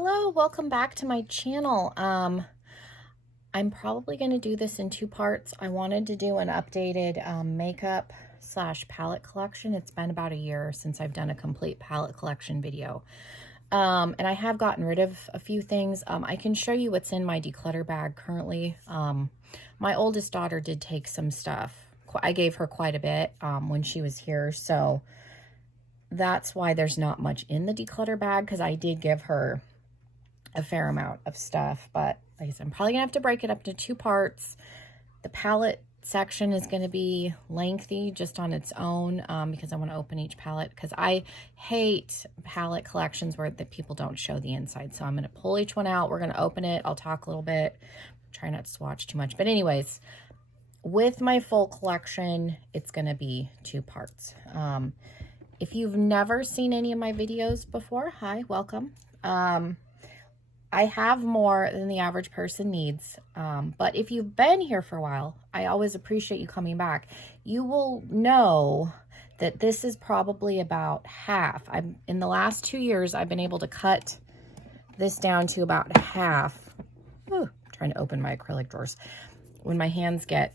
Hello, welcome back to my channel. I'm probably going to do this in two parts. I wanted to do an updated makeup / palette collection. It's been about a year since I've done a complete palette collection video. And I have gotten rid of a few things. I can show you what's in my declutter bag currently. My oldest daughter did take some stuff. I gave her quite a bit when she was here, so that's why there's not much in the declutter bag, because I did give her a fair amount of stuff. But like I said, I'm probably gonna have to break it up into two parts. The palette section is going to be lengthy just on its own because I want to open each palette, because I hate palette collections where the people don't show the inside. So I'm going to pull each one out. We're going to open it. I'll talk a little bit. Try not to swatch too much. But anyways, with my full collection, it's going to be two parts. If you've never seen any of my videos before, hi, welcome. I have more than the average person needs, but if you've been here for a while, I always appreciate you coming back. You will know that this is probably about half. In the last 2 years, I've been able to cut this down to about half. I'm trying to open my acrylic drawers. When my hands get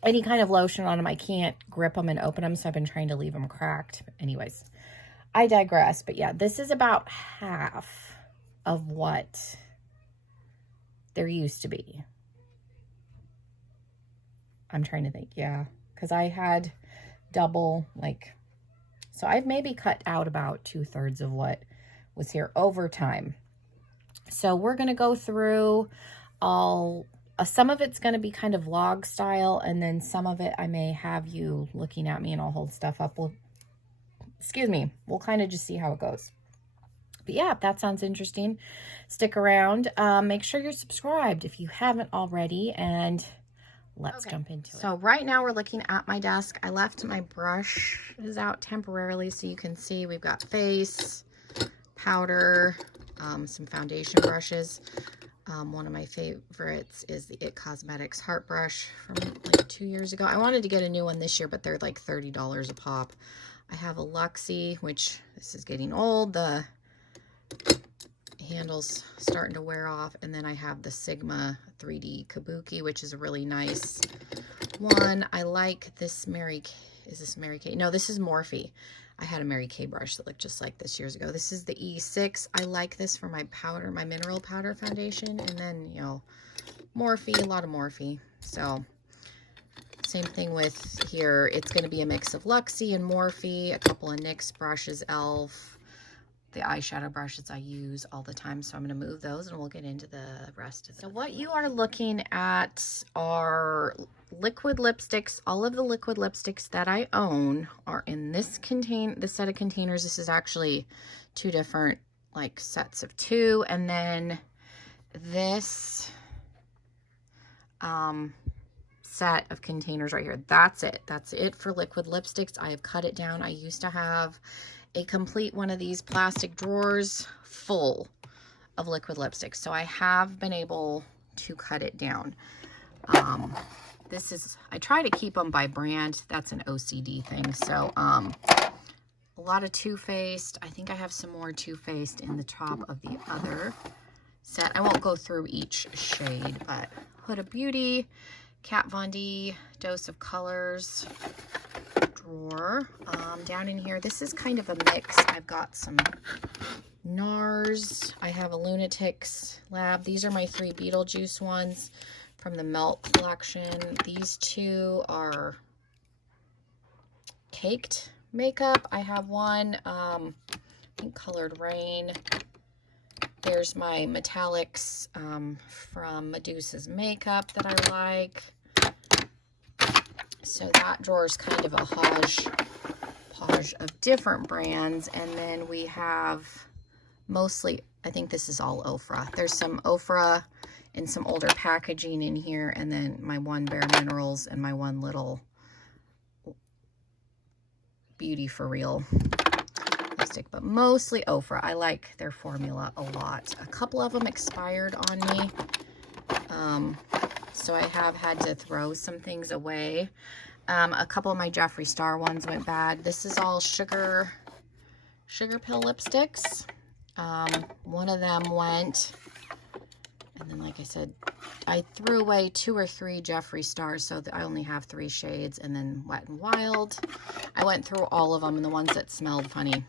any kind of lotion on them, I can't grip them and open them, so I've been trying to leave them cracked. Anyways, I digress. But yeah, this is about half of what there used to be. I'm trying to think, yeah, because I had double, so I've maybe cut out about 2/3 of what was here over time. So we're going to go through some of it's going to be kind of vlog style, and then some of it I may have you looking at me and I'll hold stuff up. We'll kind of just see how it goes. But yeah, if that sounds interesting, stick around. Make sure you're subscribed if you haven't already, and let's jump into it. So right now we're looking at my desk. I left my brushes out temporarily so you can see we've got face, powder, some foundation brushes. One of my favorites is the IT Cosmetics Heart Brush from like 2 years ago. I wanted to get a new one this year, but they're like $30 a pop. I have a Luxie, which this is getting old. The handle's starting to wear off. And then I have the Sigma 3D Kabuki, which is a really nice one. I like this is this Mary Kay? No, this is Morphe. I had a Mary Kay brush that looked just like this years ago. This is the E6. I like this for my powder, my mineral powder foundation. And then, you know, Morphe, a lot of Morphe. So same thing with here. It's going to be a mix of Luxie and Morphe, a couple of NYX brushes, e.l.f., the eyeshadow brushes I use all the time. So I'm going to move those and we'll get into the rest of it. So what you are looking at are liquid lipsticks. All of the liquid lipsticks that I own are in this set of containers. This is actually two different sets of two. And then this set of containers right here. That's it. That's it for liquid lipsticks. I have cut it down. I used to have a complete one of these plastic drawers full of liquid lipsticks. So I have been able to cut it down. I try to keep them by brand. That's an OCD thing. So a lot of Too Faced. I think I have some more Too Faced in the top of the other set. I won't go through each shade, but Huda Beauty, Kat Von D, Dose of Colors drawer. Down in here, this is kind of a mix. I've got some NARS. I have a Lunatics Lab. These are my 3 Beetlejuice ones from the Melt collection. These two are caked makeup. I have one, I think Colored Rain. There's my metallics from Medusa's Makeup that I like. So that drawer is kind of a hodgepodge of different brands. And then we have mostly, I think this is all Ofra. There's some Ofra and some older packaging in here. And then my one Bare Minerals and my one little Beauty For Real lipstick, but mostly Ofra. I like their formula a lot. A couple of them expired on me. So I have had to throw some things away. A couple of my Jeffree Star ones went bad. This is all Sugar Pill lipsticks. One of them went, and then like I said, I threw away 2 or 3 Jeffree Stars, so I only have 3 shades, and then Wet n Wild. I went through all of them, and the ones that smelled funny,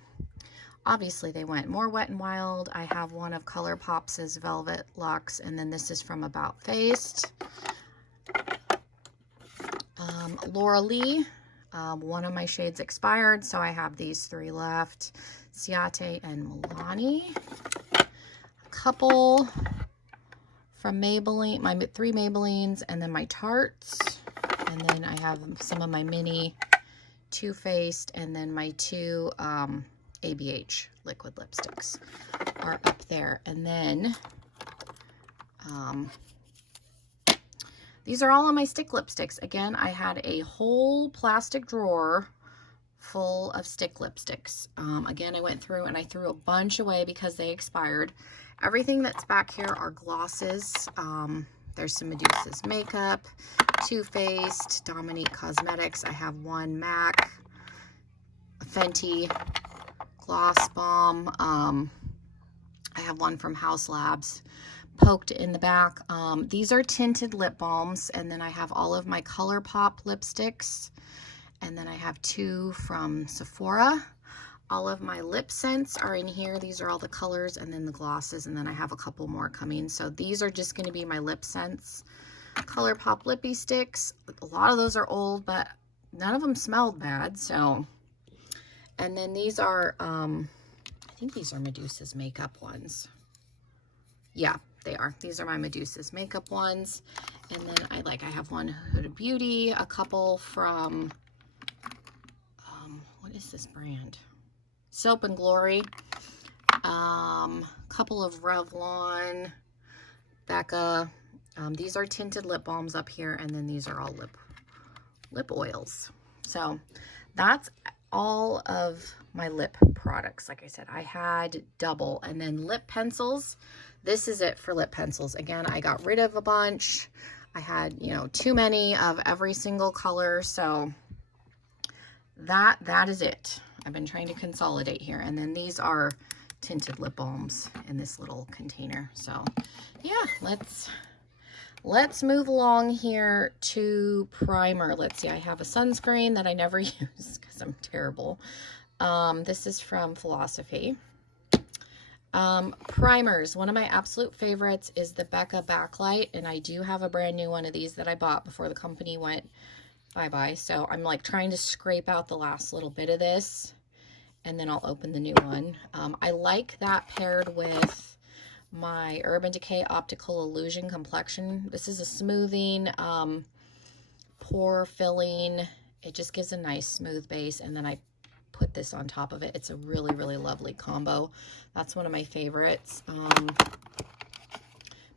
obviously they went. More Wet n Wild. I have one of ColourPop's Velvet Luxe, and then this is from About Faced. Laura Lee. One of my shades expired, so I have these 3 left. Ciate and Milani. A couple from Maybelline, my 3 Maybellines, and then my Tartes. And then I have some of my mini Too Faced, and then my 2 ABH liquid lipsticks are up there. And then these are all of my stick lipsticks. Again, I had a whole plastic drawer full of stick lipsticks. Again, I went through and I threw a bunch away because they expired. Everything that's back here are glosses. There's some Medusa's Makeup, Too Faced, Dominique Cosmetics. I have one MAC, Fenty Gloss Bomb. I have one from Haus Labs. Poked in the back. These are tinted lip balms, and then I have all of my ColourPop lipsticks, and then I have 2 from Sephora. All of my lip scents are in here. These are all the colors, and then the glosses, and then I have a couple more coming. So these are just going to be my lip scents. ColourPop lippy sticks. A lot of those are old, but none of them smelled bad. So, and then these are I think these are Medusa's Makeup ones. Yeah, they are. These are my Medusa's Makeup ones. And then I have one Huda Beauty, a couple from, what is this brand? Soap and Glory. Couple of Revlon, Becca. These are tinted lip balms up here, and then these are all lip oils. So that's all of my lip products. Like I said, I had double. And then lip pencils. This is it for lip pencils. Again, I got rid of a bunch. I had, you know, too many of every single color. So that is it. I've been trying to consolidate here. And then these are tinted lip balms in this little container. So yeah, let's move along here to primer. Let's see, I have a sunscreen that I never use because I'm terrible. This is from Philosophy. Primers. One of my absolute favorites is the Becca Backlight, and I do have a brand new one of these that I bought before the company went bye-bye. So I'm like trying to scrape out the last little bit of this, and then I'll open the new one. I like that paired with my Urban Decay Optical Illusion Complexion. This is a smoothing, pore filling. It just gives a nice smooth base, and then I put this on top of it. It's a really, really lovely combo. That's one of my favorites.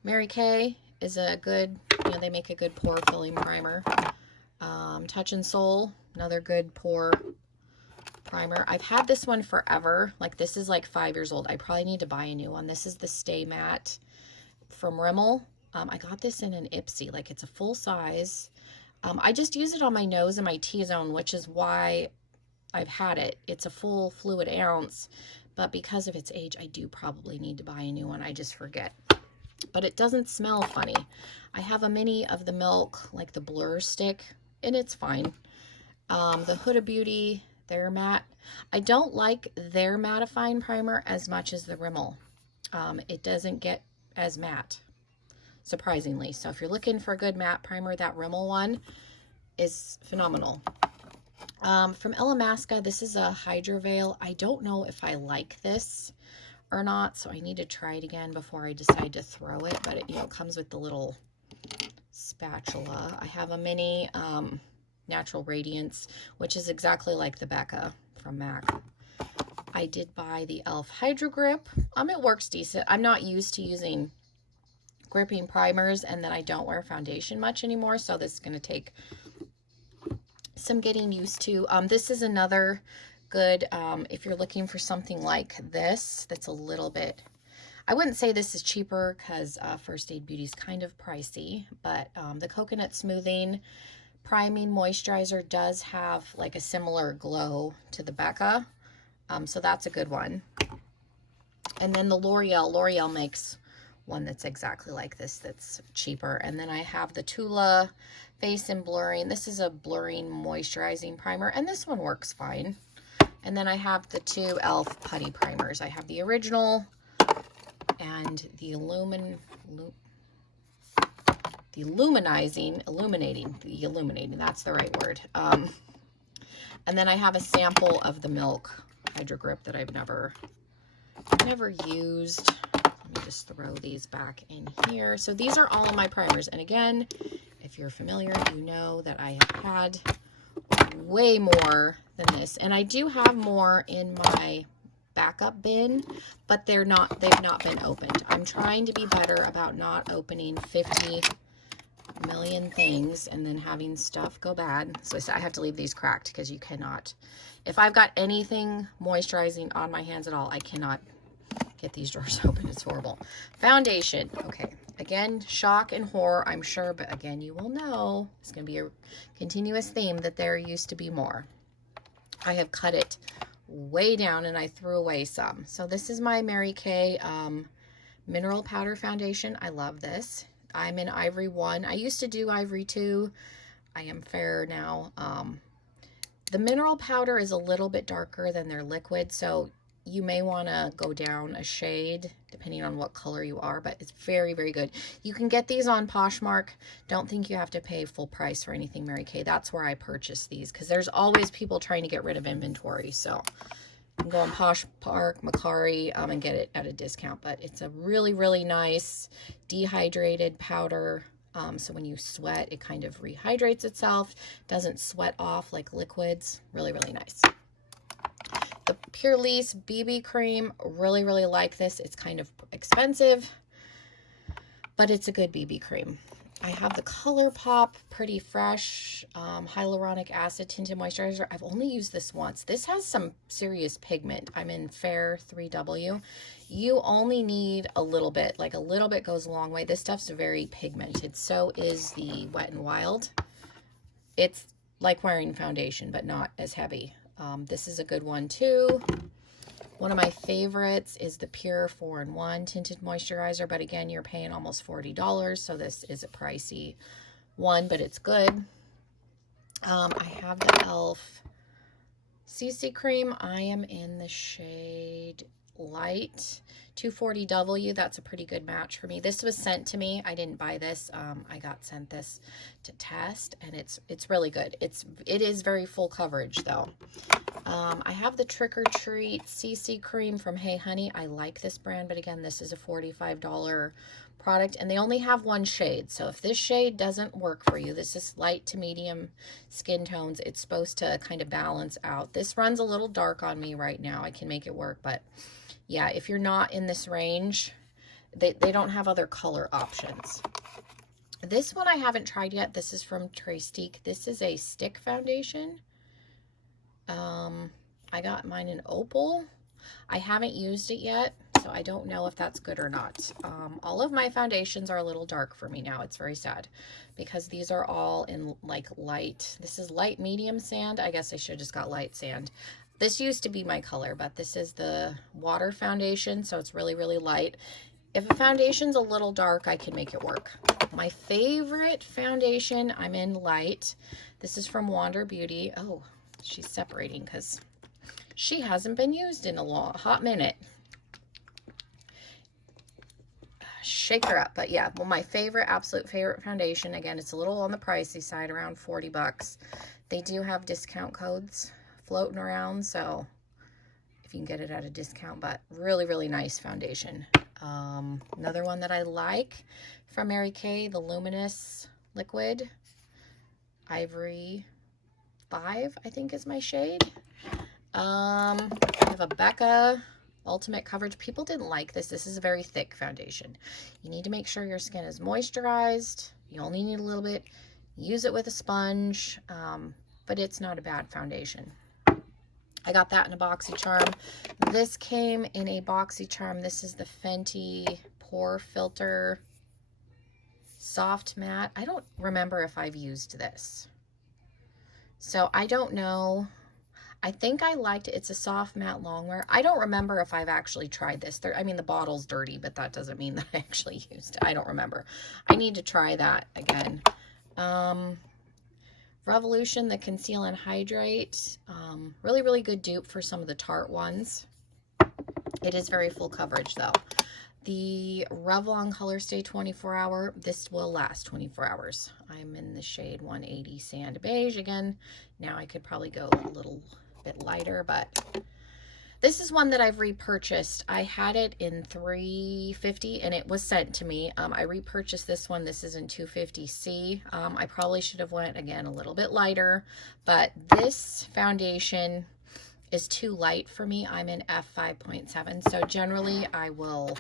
Mary Kay is a good, you know, they make a good pore filling primer. Touch and Soul, another good pore primer. I've had this one forever. Like, this is like 5 years old. I probably need to buy a new one. This is the Stay Matte from Rimmel. I got this in an Ipsy. Like, it's a full size. I just use it on my nose and my T-zone, which is why I've had it. It's a full fluid ounce, but because of its age, I do probably need to buy a new one. I just forget. But it doesn't smell funny. I have a mini of the Milk, like the Blur stick, and it's fine. The Huda Beauty, their matte. I don't like their mattifying primer as much as the Rimmel. It doesn't get as matte, surprisingly. So if you're looking for a good matte primer, that Rimmel one is phenomenal. From Illamasqua, this is a Hydra Veil. I don't know if I like this or not, so I need to try it again before I decide to throw it. But it, you know, comes with the little spatula. I have a mini Natural Radiance, which is exactly like the Becca from MAC. I did buy the e.l.f. Hydro Grip. It works decent. I'm not used to using gripping primers, and then I don't wear foundation much anymore, so this is going to take some getting used to. This is another good, if you're looking for something like this, that's a little bit, I wouldn't say this is cheaper because First Aid Beauty is kind of pricey, but the Coconut Smoothing Priming Moisturizer does have like a similar glow to the Becca, so that's a good one. And then the L'Oreal makes one that's exactly like this that's cheaper. And then I have the Tula Face and Blurring. This is a blurring moisturizing primer, and this one works fine. And then I have the two e.l.f. putty primers. I have the original and the illuminating, that's the right word. And then I have a sample of the Milk Hydro Grip that I've never used. Let me just throw these back in here. So these are all of my primers. And again, if you're familiar, you know that I have had way more than this. And I do have more in my backup bin, but they've not been opened. I'm trying to be better about not opening 50 million things and then having stuff go bad. So I have to leave these cracked because you cannot, if I've got anything moisturizing on my hands at all, I cannot get these drawers open. It's horrible. Foundation. Okay. Again, shock and horror, I'm sure, but again, you will know it's going to be a continuous theme that there used to be more. I have cut it way down and I threw away some. So this is my Mary Kay Mineral Powder Foundation. I love this. I'm in Ivory 1. I used to do Ivory 2. I am fair now. The mineral powder is a little bit darker than their liquid, so you may want to go down a shade depending on what color you are, but it's very, very good. You can get these on Poshmark. Don't think you have to pay full price for anything Mary Kay. That's where I purchase these because there's always people trying to get rid of inventory. So you can go on Poshmark, Mercari, and get it at a discount. But it's a really, really nice dehydrated powder. So when you sweat, it kind of rehydrates itself. Doesn't sweat off like liquids. Really, really nice. The Purlisse BB cream, really, really like this. It's kind of expensive, but it's a good BB cream. I have the ColourPop Pretty Fresh Hyaluronic Acid Tinted Moisturizer. I've only used this once. This has some serious pigment. I'm in Fair 3W. You only need a little bit. Like a little bit goes a long way. This stuff's very pigmented. So is the Wet n Wild. It's like wearing foundation, but not as heavy. This is a good one too. One of my favorites is the Pure 4-in-1 Tinted Moisturizer, but again, you're paying almost $40, so this is a pricey one, but it's good. I have the e.l.f. CC Cream. I am in the shade Light 240W. That's a pretty good match for me. This was sent to me. I didn't buy this. I got sent this to test, and it's really good. It is very full coverage though. I have the Trick or Treat CC Cream from Hey Honey. I like this brand, but again, this is a $45 product, and they only have one shade. So if this shade doesn't work for you, this is light to medium skin tones. It's supposed to kind of balance out. This runs a little dark on me right now. I can make it work, but yeah, if you're not in this range, they don't have other color options. This one I haven't tried yet. This is from Trestique. This is a stick foundation. I got mine in Opal. I haven't used it yet, so I don't know if that's good or not. All of my foundations are a little dark for me now. It's very sad because these are all in like light. This is light medium sand. I guess I should have just got light sand. This used to be my color, but this is the water foundation, so it's really, really light. If a foundation's a little dark, I can make it work. My favorite foundation, I'm in light. This is from Wander Beauty. Oh, she's separating because she hasn't been used in a hot minute. Shake her up. But yeah, well, my absolute favorite foundation, again, it's a little on the pricey side, around 40 bucks. They do have discount codes floating around, so if you can get it at a discount, but really, really nice foundation. Another one that I like from Mary Kay, the Luminous Liquid Ivory 5, I think is my shade. I have a Becca Ultimate Coverage. People didn't like this. This is a very thick foundation. You need to make sure your skin is moisturized. You only need a little bit. Use it with a sponge, but it's not a bad foundation. I got that in a BoxyCharm. This came in a BoxyCharm. This is the Fenty Pore Filter Soft Matte. I don't remember if I've used this, so I don't know. I think I liked it. It's a soft matte longwear. I don't remember if I've actually tried this. I mean, the bottle's dirty, but that doesn't mean that I actually used it. I don't remember. I need to try that again. Revolution, the Conceal and Hydrate. Really, really good dupe for some of the Tarte ones. It is very full coverage, though. The Revlon Color Stay 24 Hour. This will last 24 hours. I'm in the shade 180 Sand Beige again. Now I could probably go a little bit lighter, but this is one that I've repurchased. I had it in 350 and it was sent to me. I repurchased this one. This is in 250C. I probably should have went again a little bit lighter, but this foundation is too light for me. I'm in F5.7, so generally I will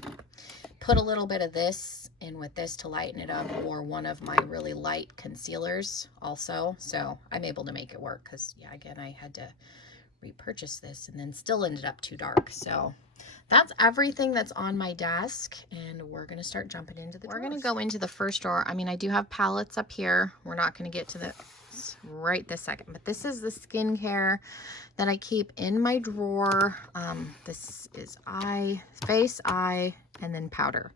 put a little bit of this in with this to lighten it up, or one of my really light concealers also. So I'm able to make it work because, yeah, again, I had to repurchase this and then still ended up too dark. So that's everything that's on my desk, and we're going to start jumping into the drawers. We're going to go into the first drawer. I mean, I do have palettes up here. We're not going to get to the right this second, but this is the skincare that I keep in my drawer. This is face, eye, and then powder.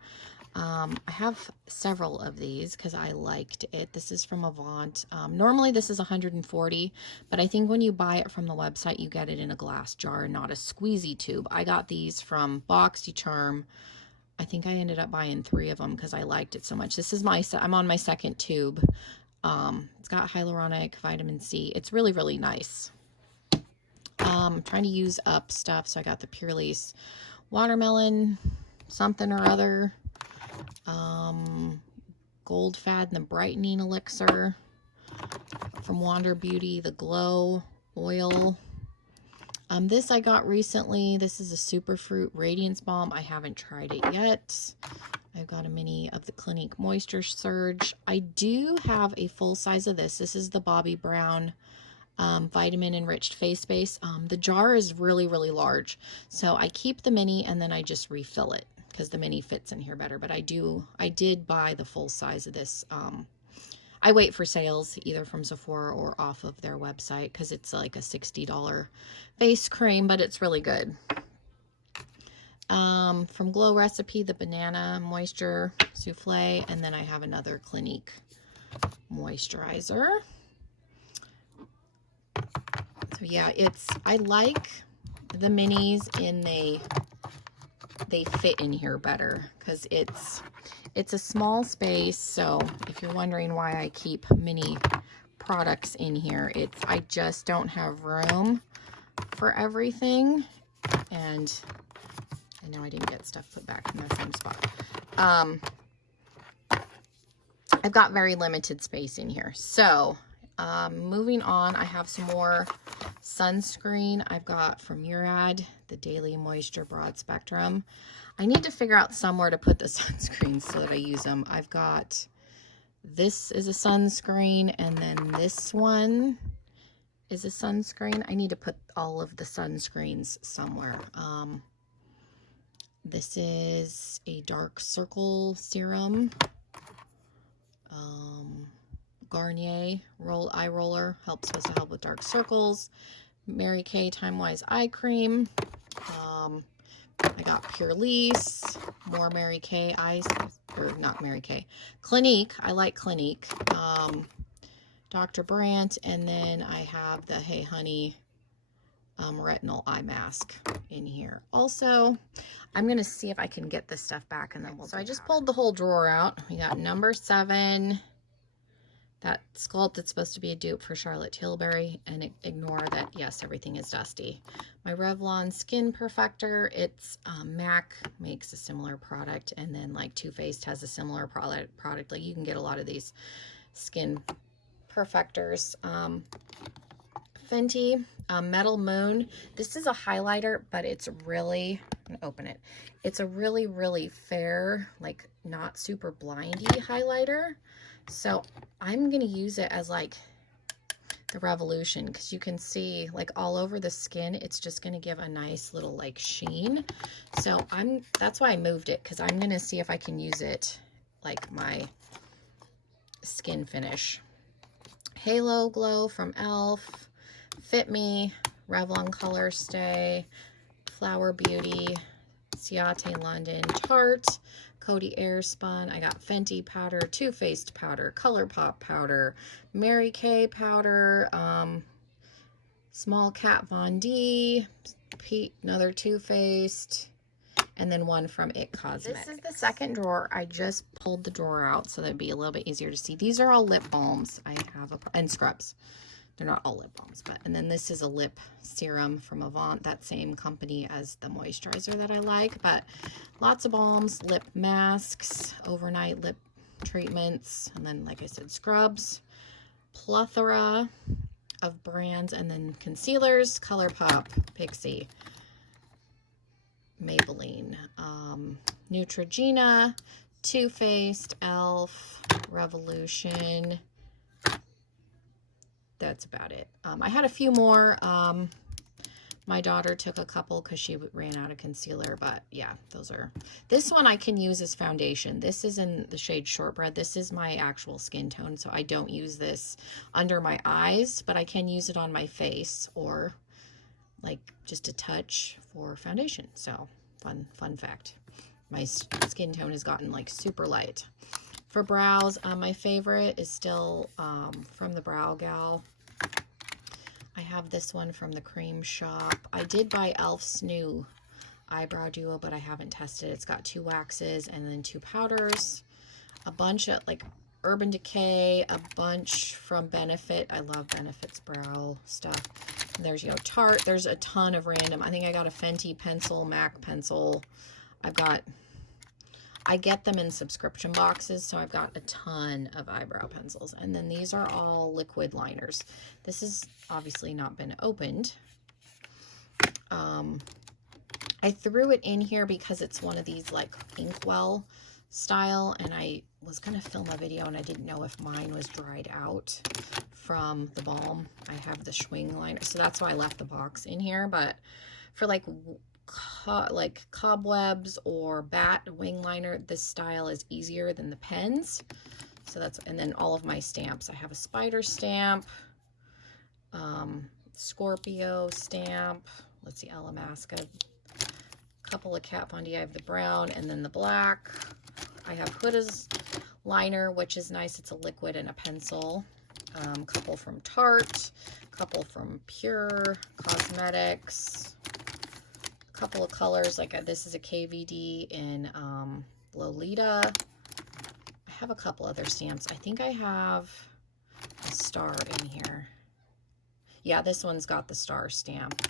I have several of these because I liked it. This is from Avant. Normally this is $140, but I think when you buy it from the website, you get it in a glass jar, not a squeezy tube. I got these from BoxyCharm. I think I ended up buying 3 of them because I liked it so much. This is I'm on my second tube. It's got hyaluronic, vitamin C. It's really, really nice. I'm trying to use up stuff, so I got the Purlisse watermelon something or other. Gold Fad and the brightening elixir from Wander Beauty, the glow oil. This I got recently. This is a Superfruit Radiance Balm. I haven't tried it yet. I've got a mini of the Clinique Moisture Surge. I do have a full size of this. This is the Bobbi Brown vitamin enriched face base. The jar is really, really large, so I keep the mini and then I just refill it because the mini fits in here better. But I did buy the full size of this. I wait for sales either from Sephora or off of their website because it's like a $60 face cream, but it's really good. From Glow Recipe, the Banana Moisture Souffle, and then I have another Clinique moisturizer. So yeah, I like the minis they fit in here better because it's a small space. So if you're wondering why I keep mini products in here, I just don't have room for everything. And I know I didn't get stuff put back in the same spot. I've got very limited space in here. So moving on, I have some more sunscreen. I've got from Murad, the Daily Moisture Broad Spectrum. I need to figure out somewhere to put the sunscreens so that I use them. I've got, this is a sunscreen, and then this one is a sunscreen. I need to put all of the sunscreens somewhere. This is a dark circle serum. Garnier eye roller supposed to help with dark circles. Mary Kay Time Wise eye cream. I got Purlisse, more Mary Kay eyes, or not Mary Kay, Clinique. I like Clinique. Dr. Brandt, and then I have the Hey Honey retinol eye mask in here. Also, I'm gonna see if I can get this stuff back, and then so I just pulled the whole drawer out. We got number 7. That Sculpt that's supposed to be a dupe for Charlotte Tilbury, and ignore that, yes, everything is dusty. My Revlon Skin Perfector, it's MAC makes a similar product, and then like Too Faced has a similar product. Like you can get a lot of these skin perfectors. Fenty Metal Moon. This is a highlighter, but it's really, I'm gonna open it. It's a really, really fair, like not super blindy highlighter. So I'm going to use it as like the Revolution, because you can see like all over the skin, it's just going to give a nice little like sheen. So that's why I moved it, because I'm going to see if I can use it like my skin finish. Halo Glow from e.l.f. Fit Me Revlon Color Stay, Flower Beauty, Ciate London Tarte, Coty Airspun. I got Fenty powder, Too Faced powder, ColourPop powder, Mary Kay powder, Small Kat Von D, another Too Faced, and then one from IT Cosmetics. This is the second drawer. I just pulled the drawer out so that'd be a little bit easier to see. These are all lip balms. I have and scrubs. They're not all lip balms, and then this is a lip serum from Avant, that same company as the moisturizer that I like, but lots of balms, lip masks, overnight lip treatments, and then, like I said, scrubs, plethora of brands, and then concealers, ColourPop, Pixie, Maybelline, Neutrogena, Too Faced, e.l.f., Revolution. That's about it. I had a few more. My daughter took a couple because she ran out of concealer, but yeah, those are. This one I can use as foundation. This is in the shade Shortbread. This is my actual skin tone, so I don't use this under my eyes, but I can use it on my face or like just a touch for foundation. So fun fact. My skin tone has gotten like super light. For brows, my favorite is still from the Brow Gal. I have this one from the Cream Shop. I did buy e.l.f.'s new eyebrow duo, but I haven't tested it. It's got 2 waxes and then 2 powders. A bunch of like Urban Decay, a bunch from Benefit. I love Benefit's brow stuff. And there's, you know, Tarte. There's a ton of random. I think I got a Fenty pencil, MAC pencil. I get them in subscription boxes, so I've got a ton of eyebrow pencils. And then these are all liquid liners. This has obviously not been opened. I threw it in here because it's one of these like inkwell style, and I was going to film a video and I didn't know if mine was dried out from the balm. I have the Schwing liner, so that's why I left the box in here. But for like cobwebs or bat wing liner, this style is easier than the pens. So that's, and then all of my stamps. I have a spider stamp, Scorpio stamp, let's see, Alamasca, a couple of Kat Von D. I have the brown and then the black. I have Huda's liner, which is nice. It's a liquid and a pencil. Couple from Tarte, couple from Pure Cosmetics, couple of colors, like this is a KVD in Lolita. I have a couple other stamps. I think I have a star in here. Yeah, this one's got the star stamp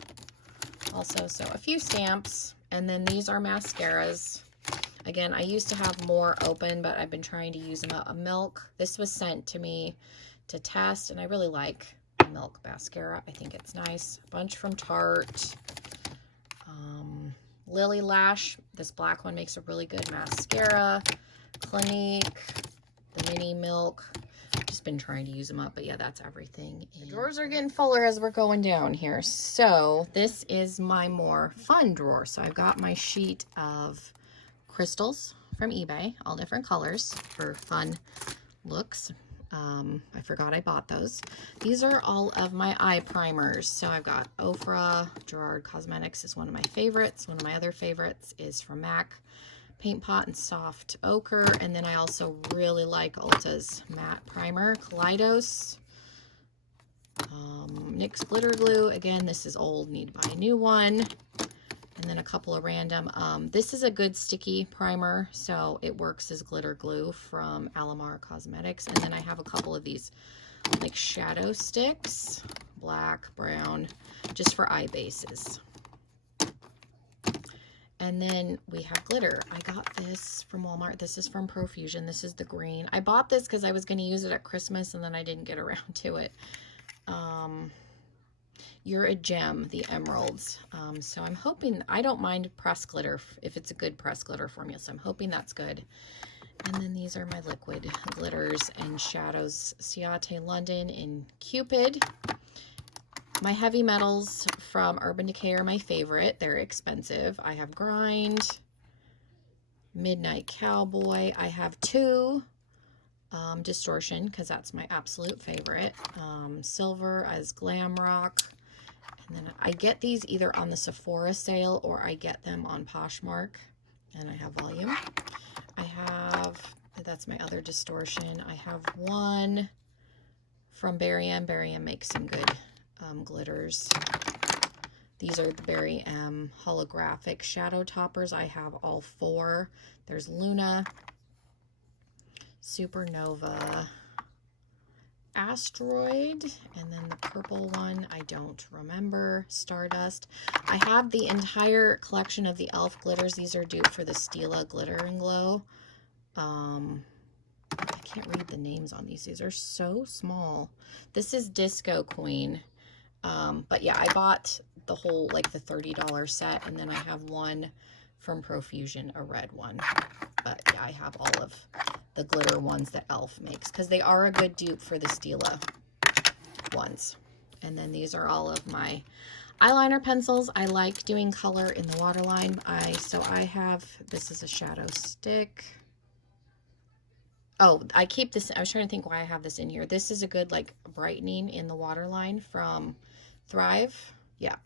also. So a few stamps, and then these are mascaras. Again, I used to have more open, but I've been trying to use them out. A Milk, this was sent to me to test, and I really like Milk mascara. I think it's nice. A bunch from Tarte. Lily Lash, this black one makes a really good mascara. Clinique, the Mini Milk. I've just been trying to use them up, but yeah, that's everything. The drawers are getting fuller as we're going down here. So this is my more fun drawer. So I've got my sheet of crystals from eBay, all different colors for fun looks. I forgot I bought those. These are all of my eye primers. So I've got Ofra, Gerard Cosmetics is one of my favorites. One of my other favorites is from MAC, Paint Pot and Soft Ochre. And then I also really like Ulta's matte primer, Kaleidos. NYX Glitter Glue. Again, this is old, need to buy a new one. And then a couple of random. This is a good sticky primer, so it works as glitter glue from Alamar Cosmetics. And then I have a couple of these like shadow sticks, black, brown, just for eye bases. And then we have glitter. I got this from Walmart. This is from Profusion. This is the green. I bought this because I was going to use it at Christmas, and then I didn't get around to it. You're a Gem, the emeralds. So I'm hoping, I don't mind pressed glitter if it's a good pressed glitter formula, so I'm hoping that's good. And then these are my liquid glitters and shadows. Ciate London in Cupid. My heavy metals from Urban Decay are my favorite. They're expensive. I have Grind, Midnight Cowboy. I have 2 Distortion, because that's my absolute favorite. Silver as Glam Rock. And then I get these either on the Sephora sale or I get them on Poshmark. And I have Volume. I have, that's my other distortion. I have one from Barry M. Barry M makes some good glitters. These are the Barry M holographic shadow toppers. I have all 4. There's Luna, Supernova, Asteroid, and then the purple one, I don't remember, Stardust. I have the entire collection of the e.l.f. glitters. These are dupe for the Stila Glitter and Glow. I can't read the names on these. These are so small. This is Disco Queen. But yeah, I bought the whole, like the $30 set, and then I have one from Profusion, a red one. But yeah, I have all of the glitter ones that e.l.f. makes because they are a good dupe for the Stila ones. And then these are all of my eyeliner pencils. I like doing color in the waterline. So I have, this is a shadow stick. Oh, I keep this, I was trying to think why I have this in here. This is a good like brightening in the waterline from Thrive. Yeah.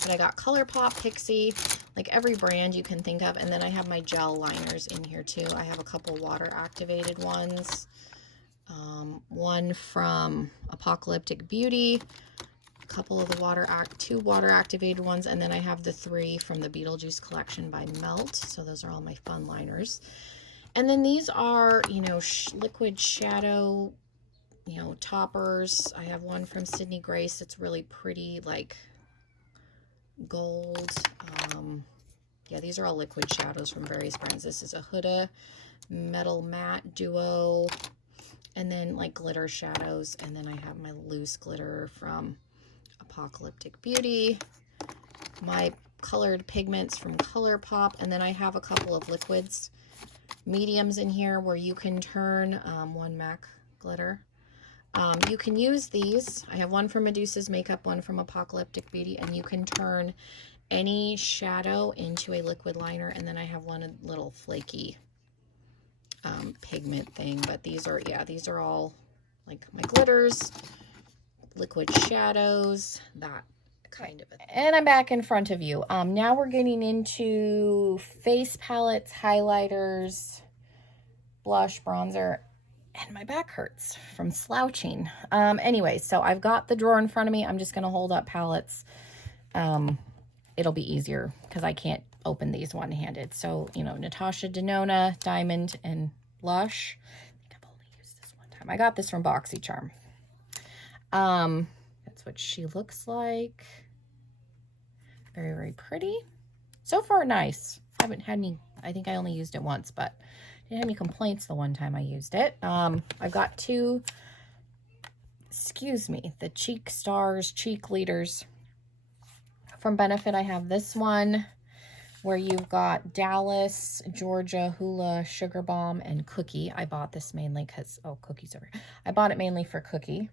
But I got ColourPop, Pixie, like every brand you can think of. And then I have my gel liners in here too. I have a couple water activated ones. One from Apocalyptic Beauty, a couple of the two water activated ones. And then I have the 3 from the Beetlejuice collection by Melt. So those are all my fun liners. And then these are, you know, liquid shadow, you know, toppers. I have one from Sydney Grace. It's really pretty, like gold. Yeah, these are all liquid shadows from various brands. This is a Huda Metal Matte Duo, and then like glitter shadows. And then I have my loose glitter from Apocalyptic Beauty, my colored pigments from ColourPop, and then I have a couple of liquids, mediums in here where you can turn one MAC glitter. You can use these. I have one from Medusa's Makeup, one from Apocalyptic Beauty, and you can turn any shadow into a liquid liner. And then I have one little flaky pigment thing, but these are, yeah, these are all like my glitters, liquid shadows, that kind of a thing. And I'm back in front of you. Now we're getting into face palettes, highlighters, blush, bronzer, and my back hurts from slouching. Anyway, so I've got the drawer in front of me. I'm just going to hold up palettes. It'll be easier because I can't open these one-handed. So, you know, Natasha Denona, Diamond, and Blush. I think I've only used this one time. I got this from BoxyCharm. That's what she looks like. Very, very pretty. So far, nice. I haven't had any, I think I only used it once, but didn't have any complaints the one time I used it. I've got two, the Cheek Stars Cheek Leaders. From Benefit, I have this one where you've got Dallas, Georgia, Hula, Sugar Bomb, and Cookie. I bought this mainly because, oh, Cookie's over here. I bought it mainly for Cookie.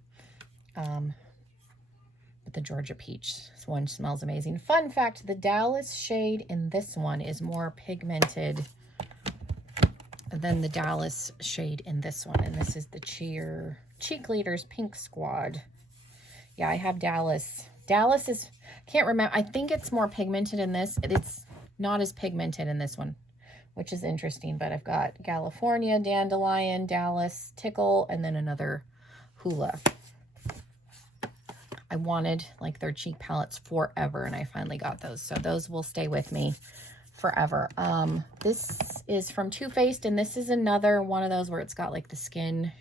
But the Georgia Peach, this one smells amazing. Fun fact, the Dallas shade in this one is more pigmented than the Dallas shade in this one. And this is the Cheek Leaders Pink Squad. Yeah, I have Dallas. Dallas is, can't remember, I think it's more pigmented in this. It's not as pigmented in this one, which is interesting. But I've got California, Dandelion, Dallas, Tickle, and then another Hula. I wanted like their cheek palettes forever, and I finally got those. So those will stay with me forever. This is from Too Faced, and this is another one of those where it's got like the skin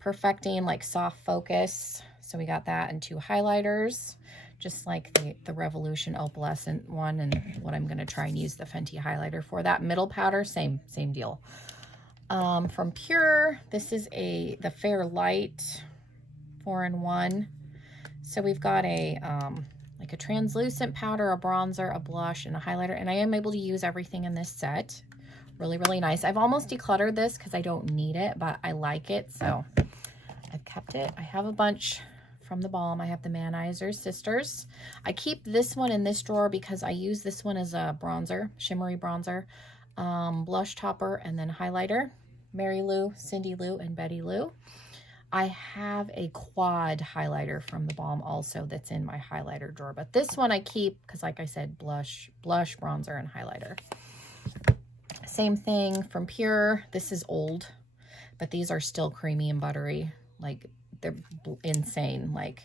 perfecting, like soft focus. So we got that and two highlighters, just like the Revolution Opalescent one, and what I'm going to try and use the Fenty highlighter for. That middle powder, same deal. From Pure, this is the Fair Light 4-in-1. So we've got a like a translucent powder, a bronzer, a blush, and a highlighter, and I am able to use everything in this set. Really, really nice. I've almost decluttered this because I don't need it, but I like it, so I've kept it. I have a bunch from the Balm. I have the Manizer Sisters. I keep this one in this drawer because I use this one as a bronzer, shimmery bronzer, blush topper, and then highlighter. Mary Lou, Cindy Lou, and Betty Lou. I have a quad highlighter from the Balm also that's in my highlighter drawer. But this one I keep because, like I said, blush, bronzer, and highlighter. Same thing from Pure. This is old, but these are still creamy and buttery. Like, they're insane. Like,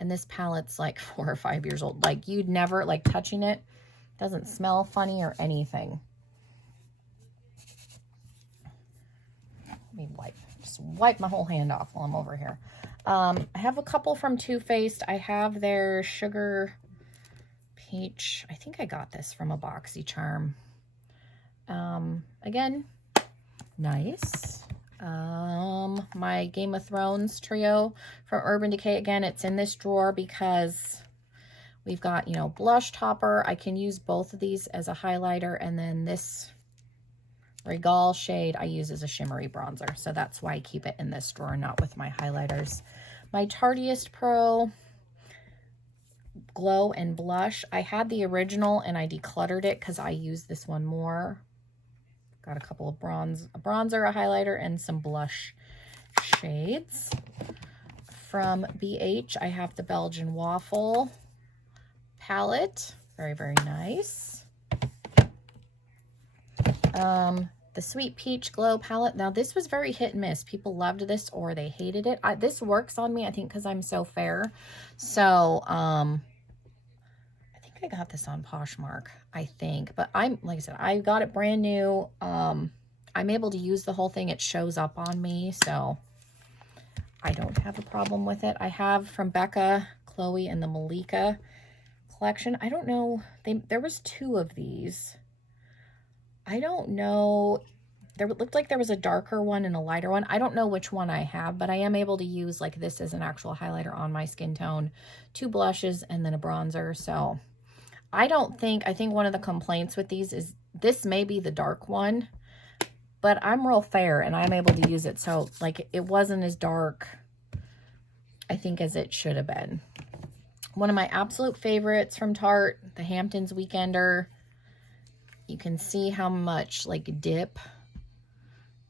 and this palette's like 4 or 5 years old. Like, you'd never, like, touching it, doesn't smell funny or anything. Let me just wipe my whole hand off while I'm over here. I have a couple from Too Faced. I have their Sugar Peach. I think I got this from a BoxyCharm. Again, nice. My Game of Thrones trio from Urban Decay. Again, it's in this drawer because we've got, you know, blush topper. I can use both of these as a highlighter, and then this Regal shade I use as a shimmery bronzer. So that's why I keep it in this drawer, not with my highlighters. My Tarteist Pro Glow and Blush. I had the original and I decluttered it because I use this one more. Got a couple of a bronzer, a highlighter, and some blush shades. From BH, I have the Belgian Waffle palette. Very, very nice. The Sweet Peach Glow palette. Now, this was very hit and miss. People loved this or they hated it. This works on me, I think, because I'm so fair. So, I think I got this on Poshmark, I think. But like I said, I got it brand new. I'm able to use the whole thing. It shows up on me, so I don't have a problem with it. I have from Becca, Chloe, and the Malika collection. I don't know. There was 2 of these. I don't know. There looked like there was a darker one and a lighter one. I don't know which one I have, but I am able to use like this as an actual highlighter on my skin tone, 2 blushes, and then a bronzer. So I think one of the complaints with these is this may be the dark one, but I'm real fair and I'm able to use it. So like it wasn't as dark, I think, as it should have been. One of my absolute favorites from Tarte, the Hamptons Weekender. You can see how much like dip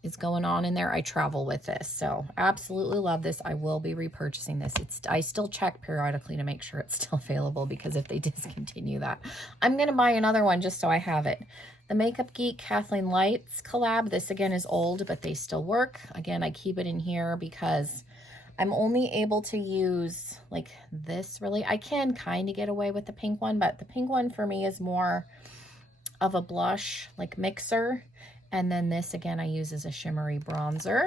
is going on in there. I travel with this, so absolutely love this. I will be repurchasing this. I still check periodically to make sure it's still available, because if they discontinue that, I'm going to buy another one just so I have it. The Makeup Geek Kathleen Lights collab. This again is old, but they still work. Again, I keep it in here because I'm only able to use like this really. I can kind of get away with the pink one, but the pink one for me is more of a blush like mixer. And then this again I use as a shimmery bronzer.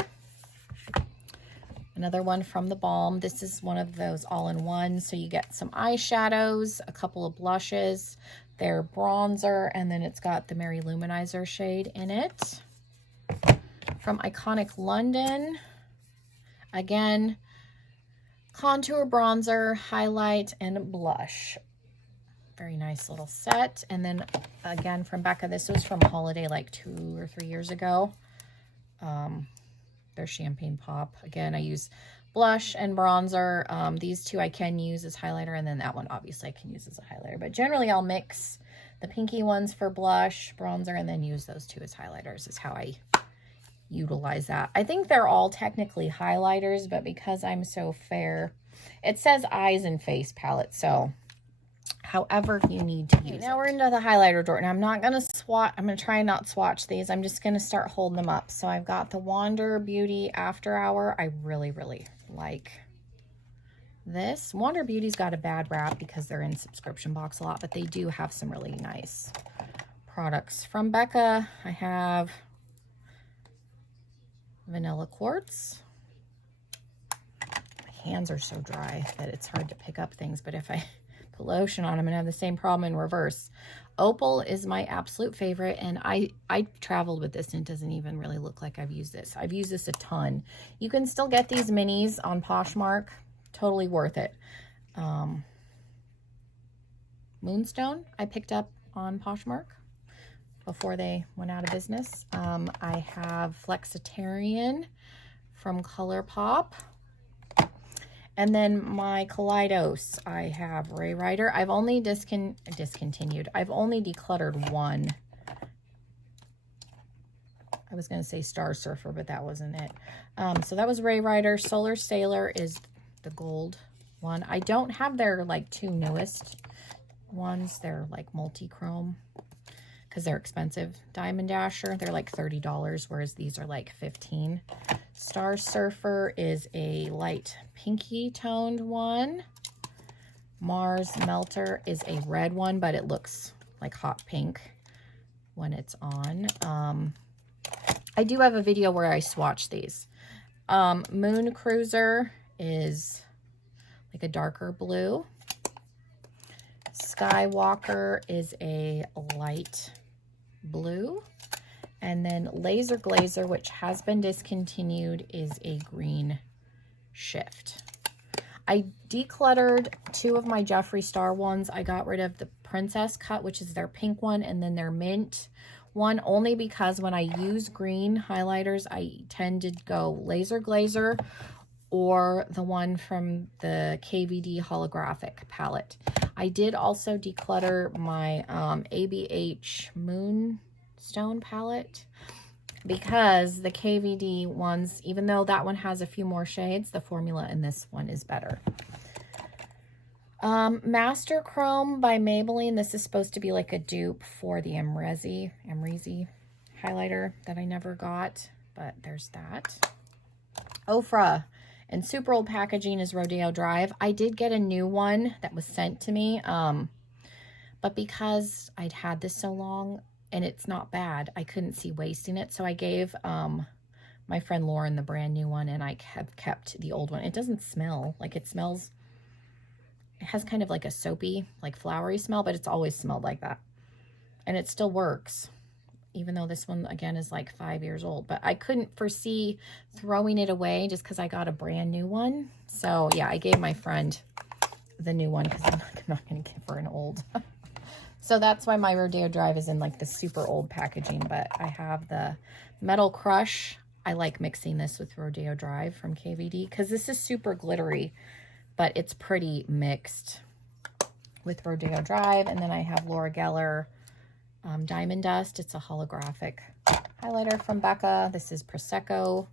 Another one from the Balm. This is one of those all-in-one, so you get some eyeshadows, a couple of blushes, their bronzer, and then it's got the Mary Luminizer shade in it. From Iconic London, again, contour, bronzer, highlight, and blush. Very nice little set. And then again from Becca, this was from holiday like 2 or 3 years ago. Their Champagne Pop. Again, I use blush and bronzer. These 2 I can use as highlighter, and then that one obviously I can use as a highlighter. But generally I'll mix the pinky ones for blush, bronzer, and then use those 2 as highlighters is how I utilize that. I think they're all technically highlighters, but because I'm so fair, it says eyes and face palette, so however you need to use it. Now we're into the highlighter drawer. Now I'm not going to swatch. I'm going to try and not swatch these. I'm just going to start holding them up. So I've got the Wander Beauty After Hour. I really, really like this. Wander Beauty's got a bad rap because they're in subscription box a lot, but they do have some really nice products. From Becca, I have Vanilla Quartz. My hands are so dry that it's hard to pick up things, but if I put lotion on them and have the same problem in reverse. Opal is my absolute favorite, and I traveled with this and it doesn't even really look like I've used this. I've used this a ton. You can still get these minis on Poshmark. Totally worth it. Moonstone I picked up on Poshmark before they went out of business. I have Flexitarian from ColourPop. And then my Kaleidos, I have Ray Ryder. I've only discontinued. I've only decluttered one I was going to say Star Surfer, but that wasn't it. So that was Ray Rider. Solar Sailor is the gold one. I don't have their like 2 newest ones. They're like multi-chrome because they're expensive. Diamond Dasher, they're like $30, whereas these are like $15. Star Surfer is a light pinky toned one. Mars Melter is a red one, but it looks like hot pink when it's on. I do have a video where I swatch these. Moon Cruiser is like a darker blue. Skywalker is a light blue. And then Laser Glazer, which has been discontinued, is a green shift. I decluttered 2 of my Jeffree Star ones. I got rid of the Princess Cut, which is their pink one, and then their mint one, only because when I use green highlighters, I tend to go Laser Glazer or the one from the KVD holographic palette. I did also declutter my ABH Moonstone palette because the KVD ones, even though that one has a few more shades, the formula in this one is better. Master Chrome by Maybelline. This is supposed to be like a dupe for the Amrezy highlighter that I never got, but there's that. Ofra and super old packaging is Rodeo Drive. I did get a new one that was sent to me, but because I'd had this so long and it's not bad, I couldn't see wasting it, so I gave my friend Lauren the brand new one, and I have kept the old one. It doesn't smell like it smells. It has kind of like a soapy, like flowery smell, but it's always smelled like that. And it still works, even though this one, again, is like 5 years old. But I couldn't foresee throwing it away just because I got a brand new one. So, yeah, I gave my friend the new one because I'm not going to give her an old. So that's why my Rodeo Drive is in like the super old packaging. But I have the Metal Crush. I like mixing this with Rodeo Drive from KVD because this is super glittery, but it's pretty mixed with Rodeo Drive. And then I have Laura Geller Diamond Dust. It's a holographic highlighter from Becca. This is Prosecco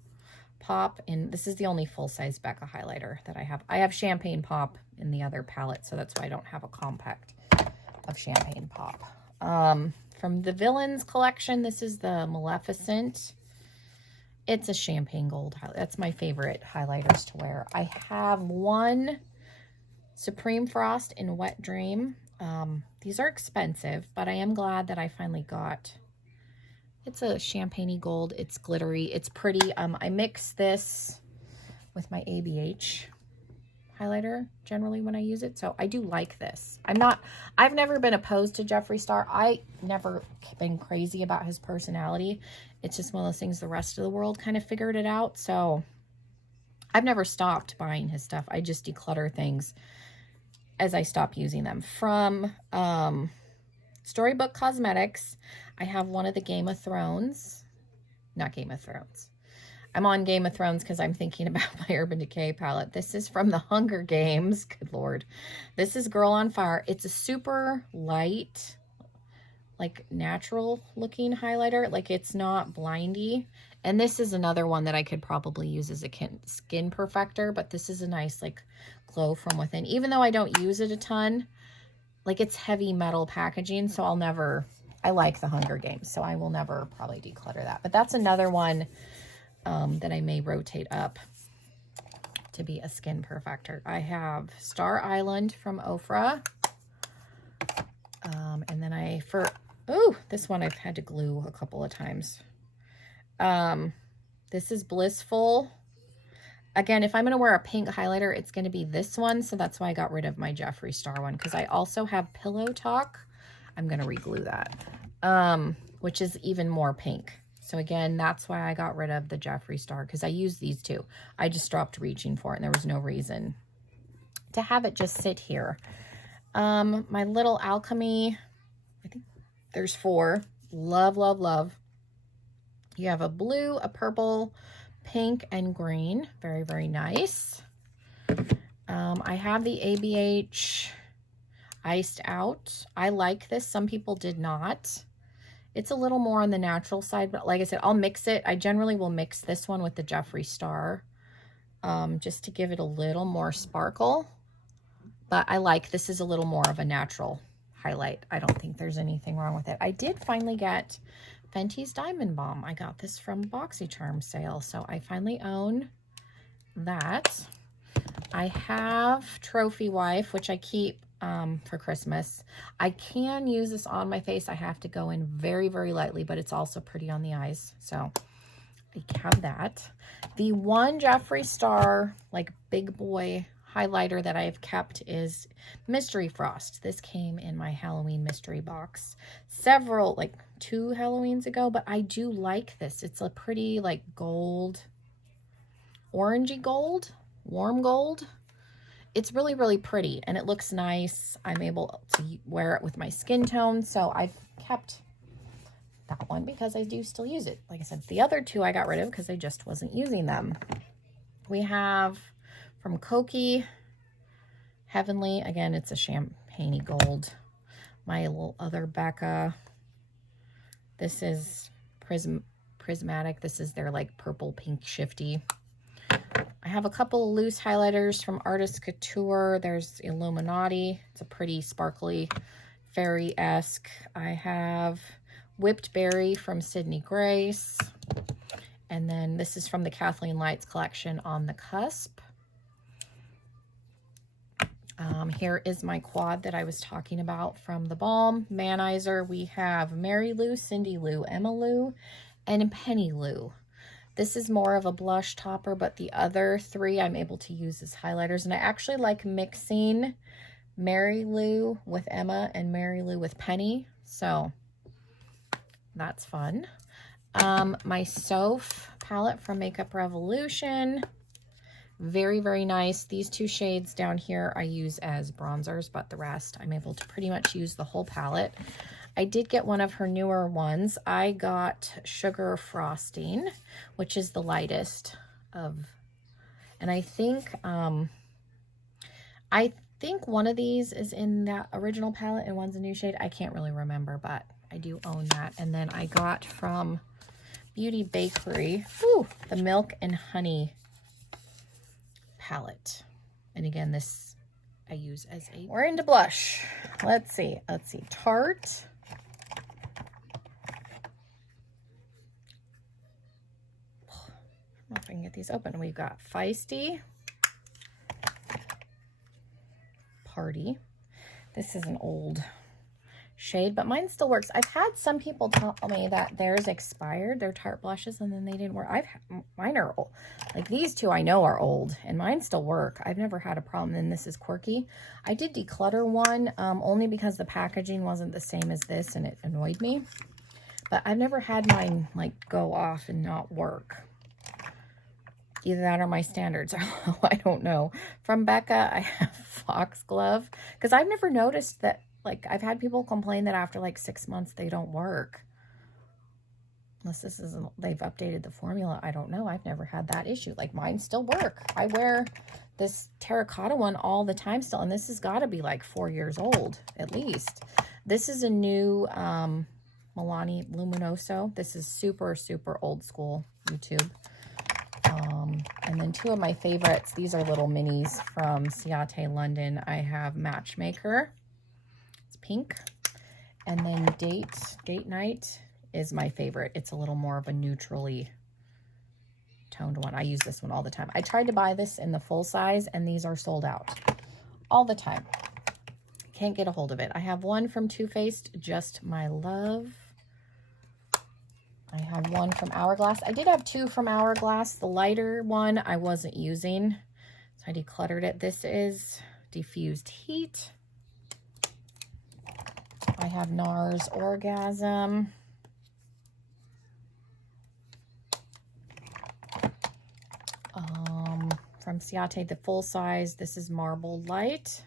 Pop, and this is the only full-size Becca highlighter that I have. I have Champagne Pop in the other palette, so that's why I don't have a compact of Champagne Pop. From the Villains collection, this is the Maleficent. It's a champagne gold highlight. That's my favorite highlighters to wear. I have one Supreme Frost in Wet Dream. These are expensive, but I am glad that I finally got. It's a champagne-y gold. It's glittery. It's pretty. I mix this with my ABH highlighter generally when I use it, so I do like this. I've never been opposed to Jeffree Star. I never been crazy about his personality. It's just one of those things the rest of the world kind of figured it out, so I've never stopped buying his stuff. I just declutter things as I stop using them. From Storybook Cosmetics, I have one of the Game of Thrones. Not Game of Thrones. I'm on Game of Thrones because I'm thinking about my Urban Decay palette. This is from the Hunger Games. Good Lord. This is Girl on Fire. It's a super light, like natural looking highlighter. Like it's not blindy. And this is another one that I could probably use as a skin perfector, but this is a nice like glow from within. Even though I don't use it a ton, like it's heavy metal packaging, so I like the Hunger Games, so I will never probably declutter that. But that's another one that I may rotate up to be a skin perfector. I have Star Island from Ofra. And then this one I've had to glue a couple of times. This is Blissful. Again, if I'm going to wear a pink highlighter, it's going to be this one. So that's why I got rid of my Jeffree Star one, because I also have Pillow Talk. I'm going to reglue that, which is even more pink. So again, that's why I got rid of the Jeffree Star, because I use these too. I just stopped reaching for it, and there was no reason to have it just sit here. My Little Alchemy, I think there's 4. Love, love, love. You have a blue, a purple, pink, and green. Very, very nice. I have the ABH Iced Out. I like this. Some people did not. It's a little more on the natural side, but like I said, I'll mix it. I generally will mix this one with the Jeffree Star just to give it a little more sparkle. But I like, this is a little more of a natural highlight. I don't think there's anything wrong with it. I did finally get Fenty's Diamond Bomb. I got this from BoxyCharm sale, so I finally own that. I have Trophy Wife, which I keep for Christmas. I can use this on my face. I have to go in very, very lightly, but it's also pretty on the eyes. So I have that. The one Jeffree Star, like big boy highlighter that I've kept is Mystery Frost. This came in my Halloween mystery box several, like 2 Halloweens ago, but I do like this. It's a pretty like gold, orangey gold, warm gold. It's really, really pretty and it looks nice. I'm able to wear it with my skin tone. So I've kept that one because I do still use it. Like I said, the other 2 I got rid of because I just wasn't using them. We have from Kokie, Heavenly. Again, it's a champagne gold. My little other Becca. This is Prismatic. This is their like purple pink shifty. I have a couple of loose highlighters from Artist Couture. There's Illuminati. It's a pretty sparkly fairy-esque. I have Whipped Berry from Sydney Grace. And then this is from the Kathleen Lights collection, On the Cusp. Here is my quad that I was talking about from the Balm Manizer. We have Mary Lou, Cindy Lou, Emma Lou, and Penny Lou. This is more of a blush topper, but the other 3 I'm able to use as highlighters. And I actually like mixing Mary Lou with Emma and Mary Lou with Penny. So that's fun. My Soph palette from Makeup Revolution. Very, very nice. These 2 shades down here I use as bronzers, but the rest I'm able to pretty much use the whole palette. I did get one of her newer ones. I got Sugar Frosting, which is the lightest of, and I think one of these is in that original palette and one's a new shade. I can't really remember, but I do own that. And then I got from Beauty Bakery, the Milk and Honey palette. And again, this I use as a, we're into blush. Let's see, Tarte. I don't know if I can get these open. We've got Feisty, Party. This is an old shade, but mine still works. I've had some people tell me that theirs expired, their Tarte blushes, and then they didn't work. Mine are old. Like these 2 I know are old, and mine still work. I've never had a problem. And this is Quirky. I did declutter one only because the packaging wasn't the same as this, and it annoyed me. But I've never had mine like go off and not work. Either that or my standards are low. I don't know. From Becca, I have Foxglove because I've never noticed that. Like, I've had people complain that after like 6 months, they don't work. Unless this isn't, they've updated the formula. I don't know. I've never had that issue. Like, mine still work. I wear this terracotta one all the time still. And this has got to be like 4 years old, at least. This is a new Milani Luminoso. This is super, super old school YouTube. And then 2 of my favorites. These are little minis from Ciate London. I have Matchmaker. Pink, and then Date Night is my favorite. It's a little more of a neutrally toned one. I use this one all the time. I tried to buy this in the full size and these are sold out all the time. Can't get a hold of it. I have one from Too Faced, Just My Love. I have one from Hourglass. I did have 2 from Hourglass. The lighter one I wasn't using, so I decluttered it. This is Diffused Heat. I have NARS Orgasm. From Ciate, the full size. This is Marble Light.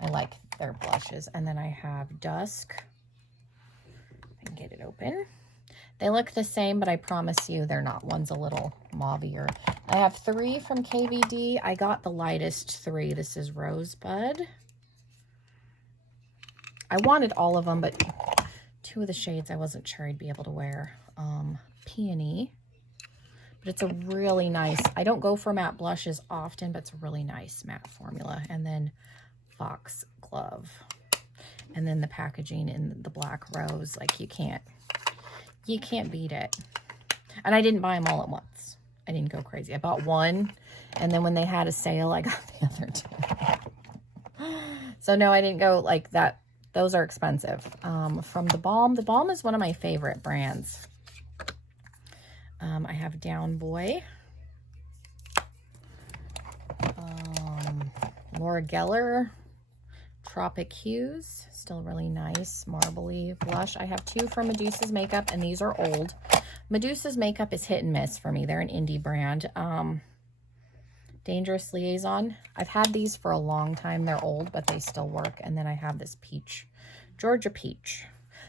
I like their blushes. And then I have Dusk. I can get it open. They look the same, but I promise you they're not. One's a little mauvier. I have 3 from KVD. I got the lightest 3. This is Rosebud. I wanted all of them, but two of the shades I wasn't sure I'd be able to wear. Peony. But it's a really nice, I don't go for matte blushes often, but it's a really nice matte formula. And then Foxglove. And then the packaging in the black rose, like you can't beat it. And I didn't buy them all at once. I didn't go crazy. I bought one, and then when they had a sale, I got the other two. So no, I didn't go like that. Those are expensive. From the Balm is one of my favorite brands. I have Down Boy. Laura Geller. Tropic Hues, still really nice, marbly blush. I have two from Medusa's Makeup, and these are old. Medusa's Makeup is hit and miss for me. They're an indie brand. Dangerous Liaison. I've had these for a long time. They're old, but they still work. And then I have this Peach, Georgia Peach.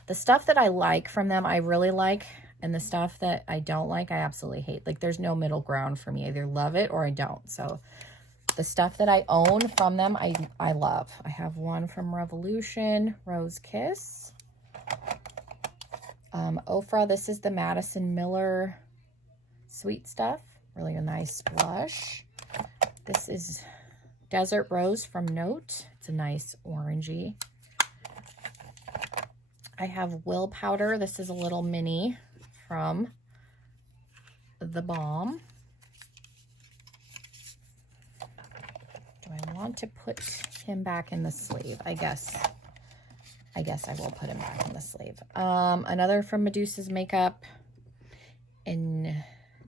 The stuff that I like from them, I really like. And the stuff that I don't like, I absolutely hate. Like, there's no middle ground for me. I either love it or I don't. So the stuff that I own from them, I love. I have one from Revolution, Rose Kiss. Ofra, this is the Madison Miller Sweet Stuff. Really a nice blush. This is Desert Rose from Note. It's a nice orangey. I have Will Powder. This is a little mini from the Balm. Do I want to put him back in the sleeve? I guess I will put him back in the sleeve. Another from Medusa's Makeup. And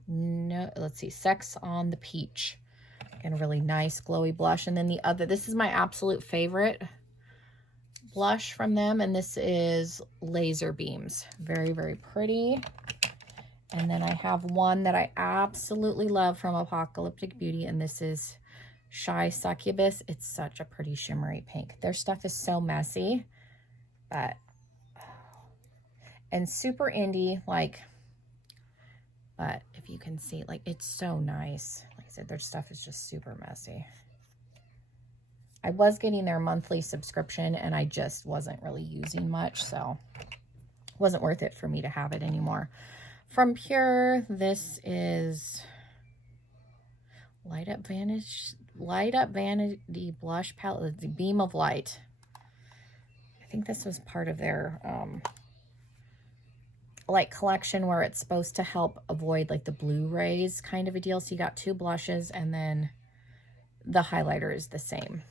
no, let's see, Sex on the Peach. And a really nice glowy blush. And then the other, this is my absolute favorite blush from them. And this is Laser Beams. Very, very pretty. And then I have one that I absolutely love from Apocalyptic Beauty. And this is Shy Succubus. It's such a pretty shimmery pink. Their stuff is so messy, but and super indie, like, but if you can see, like, it's so nice. Like I said, their stuff is just super messy. I was getting their monthly subscription and I just wasn't really using much, so it wasn't worth it for me to have it anymore. From Pure, this is Light Up Vanity Blush Palette, the Beam of Light. I think this was part of their like collection where it's supposed to help avoid like the blue rays kind of a deal. So you got two blushes and then the highlighter is the same.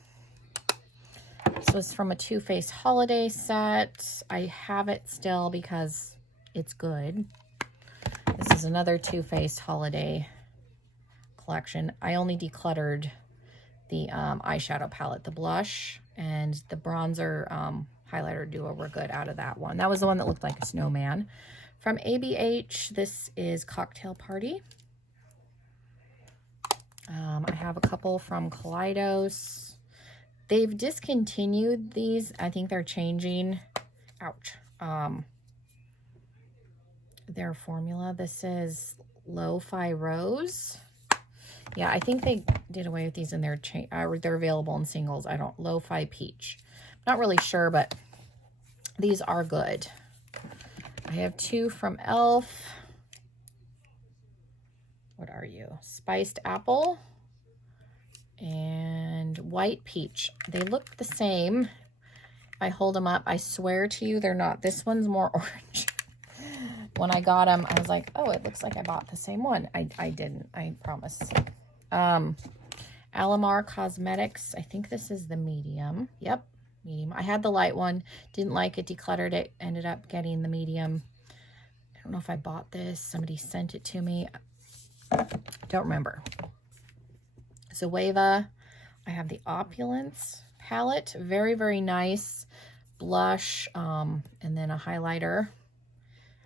So it's from a Too Faced holiday set. I have it still because it's good. This is another Too Faced holiday collection. I only decluttered the eyeshadow palette. The blush and the bronzer highlighter duo were good out of that one. That was the one that looked like a snowman. From ABH, this is Cocktail Party. I have a couple from Kaleidos. They've discontinued these. I think they're changing. Ouch. Their formula. This is Lo-Fi Rose. Yeah, I think they did away with these and they're available in singles. I don't, Lo-Fi Peach. Not really sure, but these are good. I have two from e.l.f. What are you? Spiced Apple and White Peach. They look the same. If I hold them up, I swear to you, they're not. This one's more orange. When I got them, I was like, oh, it looks like I bought the same one. I didn't, I promise. Alamar Cosmetics. I think this is the medium. Yep, medium. I had the light one. Didn't like it, decluttered it. Ended up getting the medium. I don't know if I bought this. Somebody sent it to me. Don't remember. Zoeva. I have the Opulence palette. Very, very nice blush. And then a highlighter.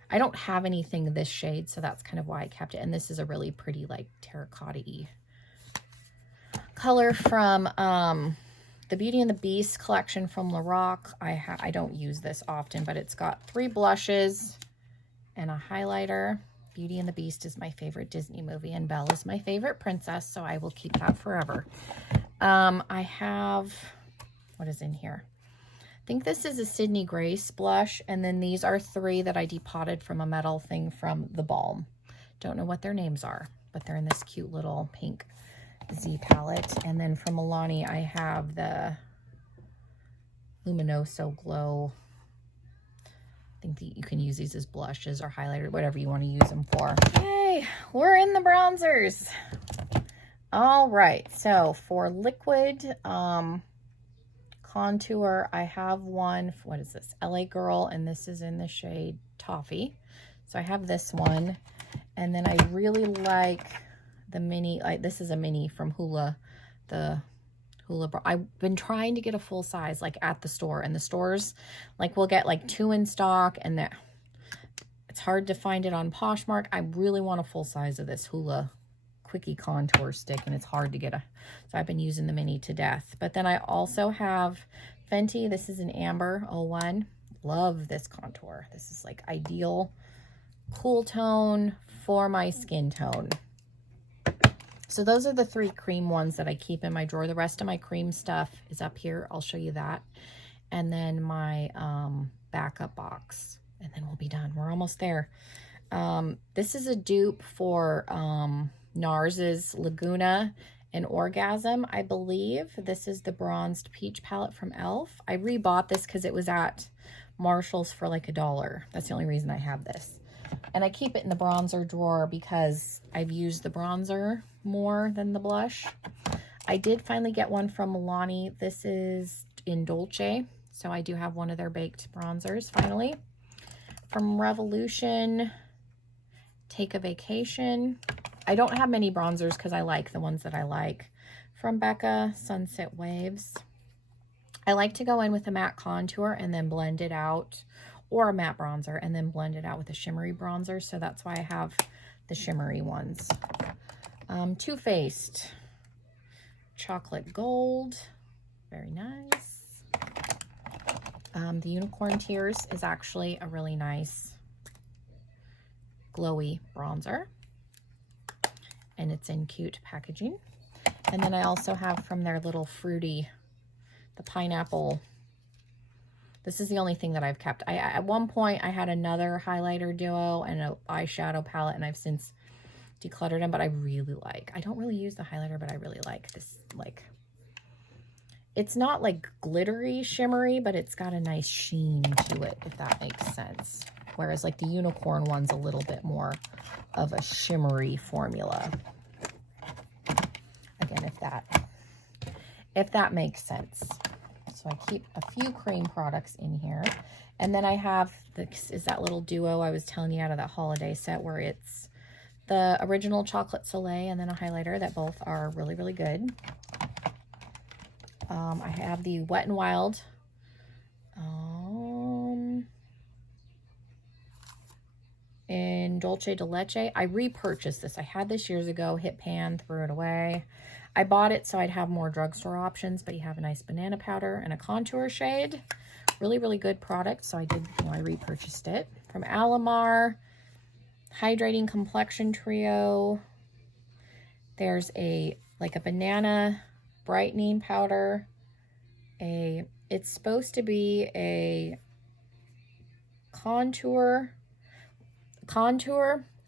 I don't have anything this shade, so that's kind of why I kept it. And this is a really pretty, like, terracotta-y color from the Beauty and the Beast collection from Lorac. I don't use this often, but it's got 3 blushes and a highlighter. Beauty and the Beast is my favorite Disney movie, and Belle is my favorite princess, so I will keep that forever. I have, what is in here? think this is a Sydney Grace blush, and then these are 3 that I depotted from a metal thing from The Balm. Don't know what their names are, but they're in this cute little pink Z palette. And then from Milani, I have the Luminoso Glow. I think that you can use these as blushes or highlighter, whatever you want to use them for. Yay, we're in the bronzers. All right, so for liquid contour, I have one, what is this? LA Girl, and this is in the shade Toffee. So I have this one, and then I really like the mini, this is a mini from Hoola, the Hoola. I've been trying to get a full size, like at the store, and the stores, like we'll get like 2 in stock, and it's hard to find it on Poshmark. I really want a full size of this Hoola Quickie contour stick, and it's hard to get so I've been using the mini to death. But then I also have Fenty. This is an Amber 01. Love this contour. This is like ideal cool tone for my skin tone. So those are the 3 cream ones that I keep in my drawer. The rest of my cream stuff is up here. I'll show you that. And then my backup box, and then we'll be done. We're almost there. This is a dupe for NARS's Laguna and Orgasm, I believe. This is the bronzed peach palette from e.l.f. I rebought this because it was at Marshall's for like $1. That's the only reason I have this. And I keep it in the bronzer drawer because I've used the bronzer more than the blush. I did finally get one from Milani. This is in Dolce. So I do have one of their baked bronzers finally. From Revolution, Take a Vacation. I don't have many bronzers because I like the ones that I like. From Becca, Sunset Waves. I like to go in with a matte contour and then blend it out, or a matte bronzer and then blend it out with a shimmery bronzer. So that's why I have the shimmery ones. Too Faced, Chocolate Gold. Very nice. The Unicorn Tears is actually a really nice glowy bronzer, and it's in cute packaging. And then I also have from their little fruity, the pineapple. This is the only thing that I've kept. At one point I had another highlighter duo and an eyeshadow palette, and I've since decluttered them, but I don't really use the highlighter, but I really like this. Like, it's not like glittery shimmery, but it's got a nice sheen to it, if that makes sense. Whereas like the Unicorn one's a little bit more of a shimmery formula. Again, if that makes sense. So I keep a few cream products in here. And then I have this is that little duo I was telling you out of that holiday set, where it's the original Chocolate Soleil and then a highlighter, that both are really, really good. I have the Wet n Wild in Dolce de Leche. I repurchased this. I had this years ago, hit pan, threw it away. I bought it so I'd have more drugstore options, but you have a nice banana powder and a contour shade. Really, really good product. So I did, I repurchased it. From Alamar, Hydrating Complexion Trio. There's like a banana brightening powder. It's supposed to be a contour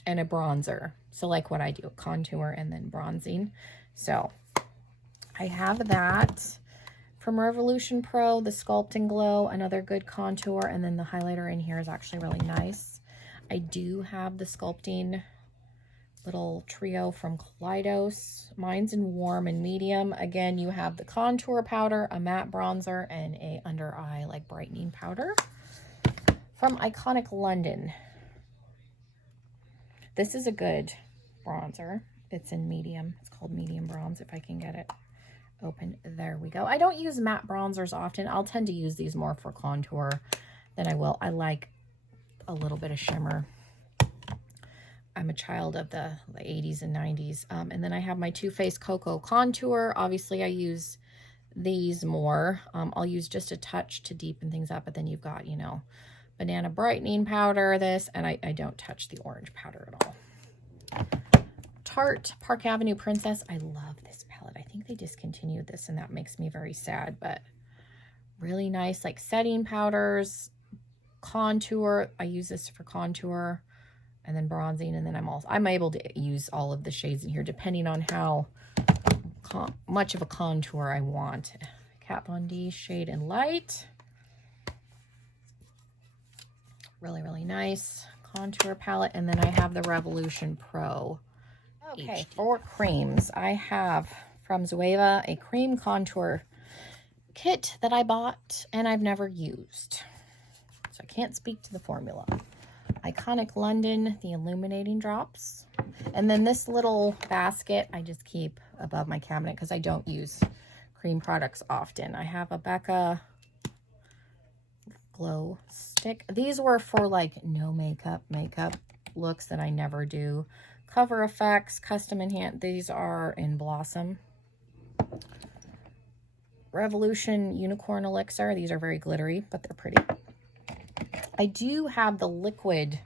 and a bronzer. So like what I do, contour and then bronzing. So I have that. From Revolution Pro, the Sculpt and Glow, another good contour, and then the highlighter in here is actually really nice. I do have the sculpting little trio from Kaleidos. Mine's in warm and medium. Again, you have the contour powder, a matte bronzer, and a under eye like brightening powder. From Iconic London, this is a good bronzer. It's in medium. It's called medium bronze, if I can get it open. There we go. I don't use matte bronzers often. I'll tend to use these more for contour than I will. I like a little bit of shimmer. I'm a child of the 80s and 90s. And then I have my Too Faced Cocoa Contour. Obviously, I use these more. I'll use just a touch to deepen things up, but then you've got, banana brightening powder, this, and I don't touch the orange powder at all. Tarte Park Avenue Princess. I love this palette. I think they discontinued this, and that makes me very sad, but Really nice, like setting powders, contour. I use this for contour and then bronzing, and then I'm able to use all of the shades in here depending on how much of a contour I want. Kat Von D Shade and Light. Really, really nice contour palette. And then I have the Revolution Pro. Okay, for creams, I have from Zoeva a cream contour kit that I bought and I've never used, so I can't speak to the formula. Iconic London, the illuminating drops. And then this little basket I just keep above my cabinet because I don't use cream products often. I have a Becca glow stick. These were for like no makeup looks that I never do. Cover Effects, custom enhance. These are in Blossom. Revolution Unicorn Elixir. These are very glittery, but they're pretty. I do have the liquid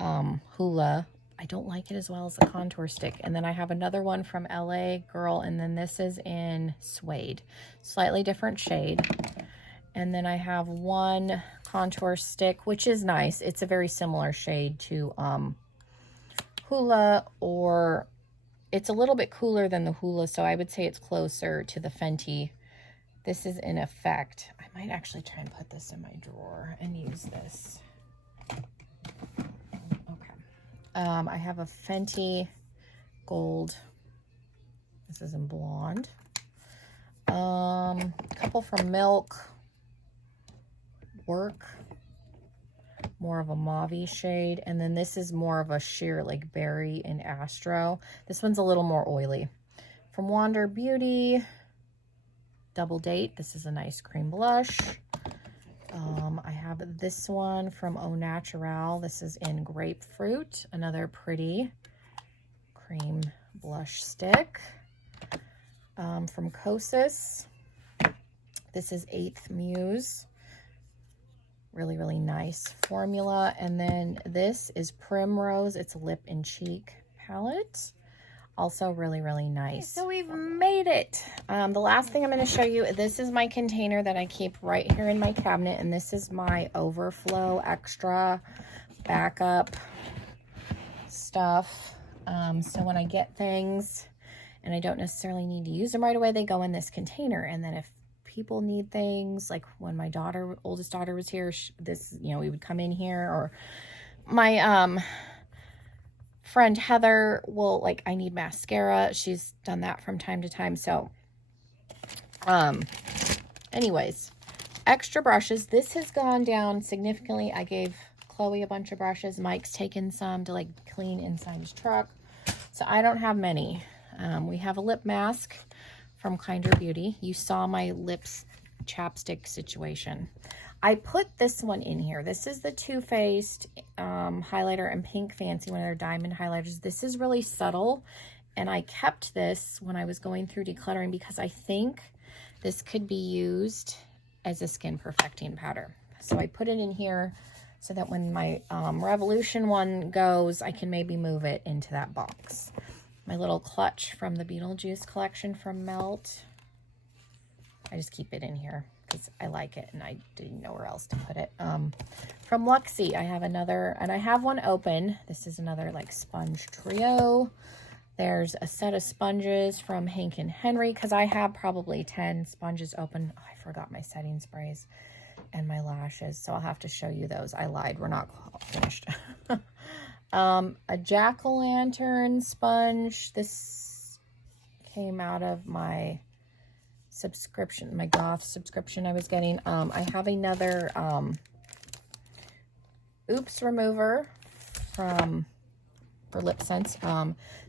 Hoola. I don't like it as well as the contour stick. And then I have another one from LA Girl, and then this is in Suede. Slightly different shade. And then I have one contour stick, which is nice. It's a very similar shade to Hoola, or it's a little bit cooler than the Hoola, so I would say it's closer to the Fenty. This is in Effect. I might actually try and put this in my drawer and use this. Okay. I have a Fenty Gold. This is in Blonde. A couple from Milk. Work. More of a mauve shade. And then this is more of a sheer like berry and astro. This one's a little more oily. From Wander Beauty, Double Date. This is a nice cream blush. I have this one from Au Naturel. This is in Grapefruit. Another pretty cream blush stick. From Kosas. This is 8th Muse. Really, really nice formula. And then this is Primrose. It's a lip and cheek palette. Also really, really nice. So we've made it. The last thing I'm going to show you, this is my container that I keep right here in my cabinet. And this is my overflow extra backup stuff. So when I get things and I don't necessarily need to use them right away, they go in this container. And then if people need things, like when my oldest daughter was here, we would come in here, or my friend Heather will, like, I need mascara. She's done that from time to time. So anyways, extra brushes. This has gone down significantly. I gave Chloe a bunch of brushes. Mike's taken some to like clean inside his truck, so I don't have many. We have a lip mask from Kinder Beauty. You saw my lips chapstick situation. I put this one in here. This is the Too Faced highlighter in Pink Fancy, one of their diamond highlighters. This is really subtle, and I kept this when I was going through decluttering because I think this could be used as a skin perfecting powder. So I put it in here so that when my Revolution one goes, I can maybe move it into that box. My little clutch from the Beetlejuice collection from Melt. I just keep it in here because I like it and I didn't know where else to put it. From Luxie, I have another, and I have one open. This is another like sponge trio. There's a set of sponges from Hank and Henry because I have probably 10 sponges open. Oh, I forgot my setting sprays and my lashes, so I'll have to show you those. I lied. We're not finished. A jack-o'-lantern sponge. This came out of my subscription, my Goth subscription I was getting. I have another Oops remover for Lip Sense.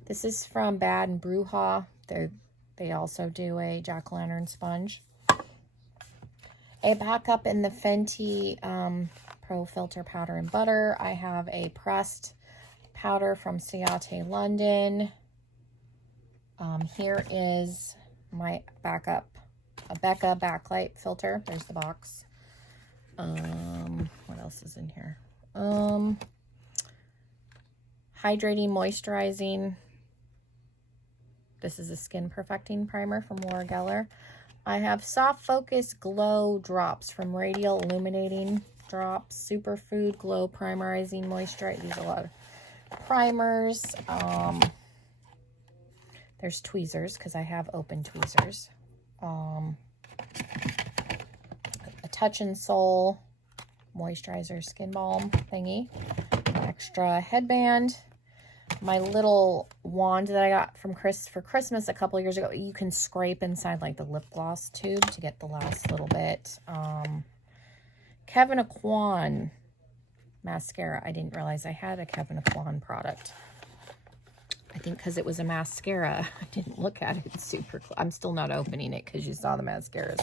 This is from Bad and Bruja. They also do a jack-o'-lantern sponge. A backup in the Fenty Pro Filter Powder and Butter. I have a pressed powder from Ciate London. Here is my backup, a Becca backlight filter. There's the box. What else is in here? Hydrating, moisturizing. This is a skin perfecting primer from Laura Geller. I have Soft Focus Glow Drops from Radial Illuminating Drops. Superfood Glow Primerizing Moisturizer. These are a lot of primers. There's tweezers because I have open tweezers. A Touch and Soul moisturizer skin balm thingy. An extra headband. My little wand that I got from for Christmas a couple of years ago. You can scrape inside like the lip gloss tube to get the last little bit. Kevyn Aucoin mascara. I didn't realize I had a Kevyn Aucoin product. I think because it was a mascara. I didn't look at it super close. I'm still not opening it because you saw the mascaras.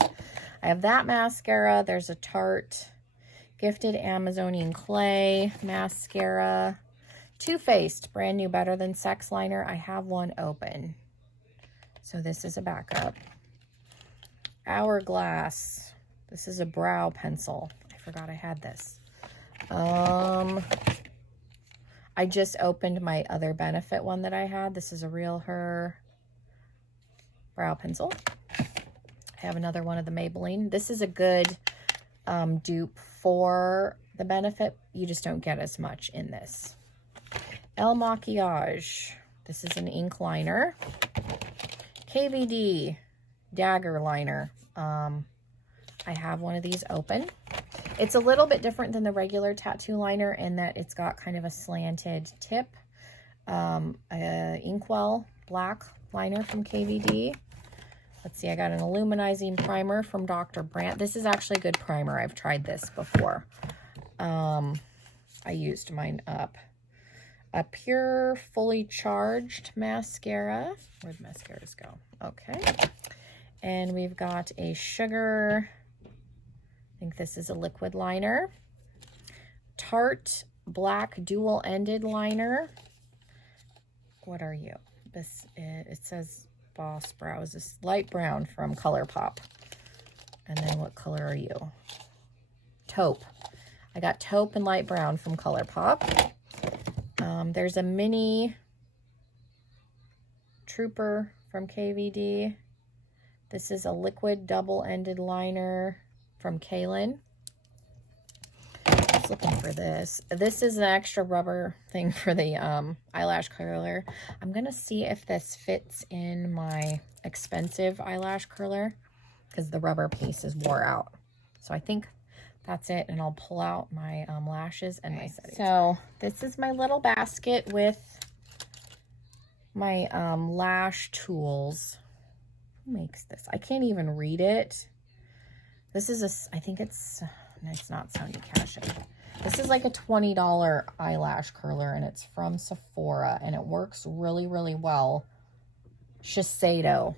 I have that mascara. There's a Tarte Gifted Amazonian Clay mascara. Too Faced Brand New Better Than Sex liner. I have one open. So this is a backup. Hourglass. This is a brow pencil. I forgot I had this. I just opened my other Benefit one that I had. This is a Real Her brow pencil. I have another one of the Maybelline. This is a good dupe for the Benefit. You just don't get as much in this. El Maquillage. This is an ink liner. KVD Dagger liner. I have one of these open. It's a little bit different than the regular tattoo liner in that it's got kind of a slanted tip. Inkwell black liner from KVD. Let's see, I got an illuminizing primer from Dr. Brandt. This is actually a good primer. I've tried this before. I used mine up. A Pure Fully Charged mascara. Where'd mascaras go? Okay. And we've got a Sugar, I think this is a liquid liner. Tarte Black Dual-Ended Liner. What are you? This, it says Boss Brows. This light brown from ColourPop. And then what color are you? Taupe. I got taupe and light brown from ColourPop. There's a mini Trooper from KVD. This is a liquid double-ended liner from Kaylin. I was looking for this. This is an extra rubber thing for the eyelash curler. I'm going to see if this fits in my expensive eyelash curler because the rubber piece is wore out. So I think that's it, and I'll pull out my lashes and my settings. So this is my little basket with my lash tools. Who makes this? I can't even read it. This is I think it's not Sonia Kashuk. This is like a $20 eyelash curler, and it's from Sephora, and it works really, really well. Shiseido.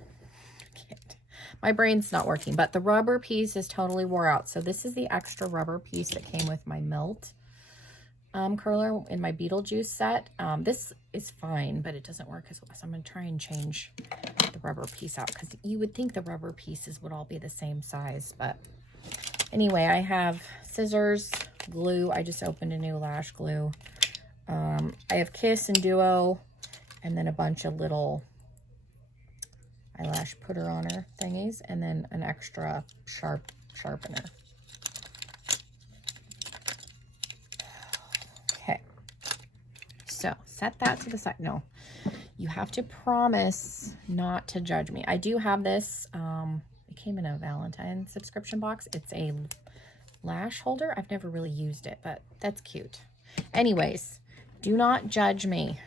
My brain's not working, but the rubber piece is totally wore out. So this is the extra rubber piece that came with my Melt curler in my Beetlejuice set. This is fine, but it doesn't work as well. So I'm going to try and change the rubber piece out because you would think the rubber pieces would all be the same size. But anyway, I have scissors, glue. I just opened a new lash glue. I have Kiss and Duo, and then a bunch of little eyelash putter on her thingies, and then an extra sharpener. Okay, so set that to the side. No, you have to promise not to judge me. I do have this. It came in a Valentine subscription box. It's a lash holder. I've never really used it, but that's cute. Anyways, do not judge me.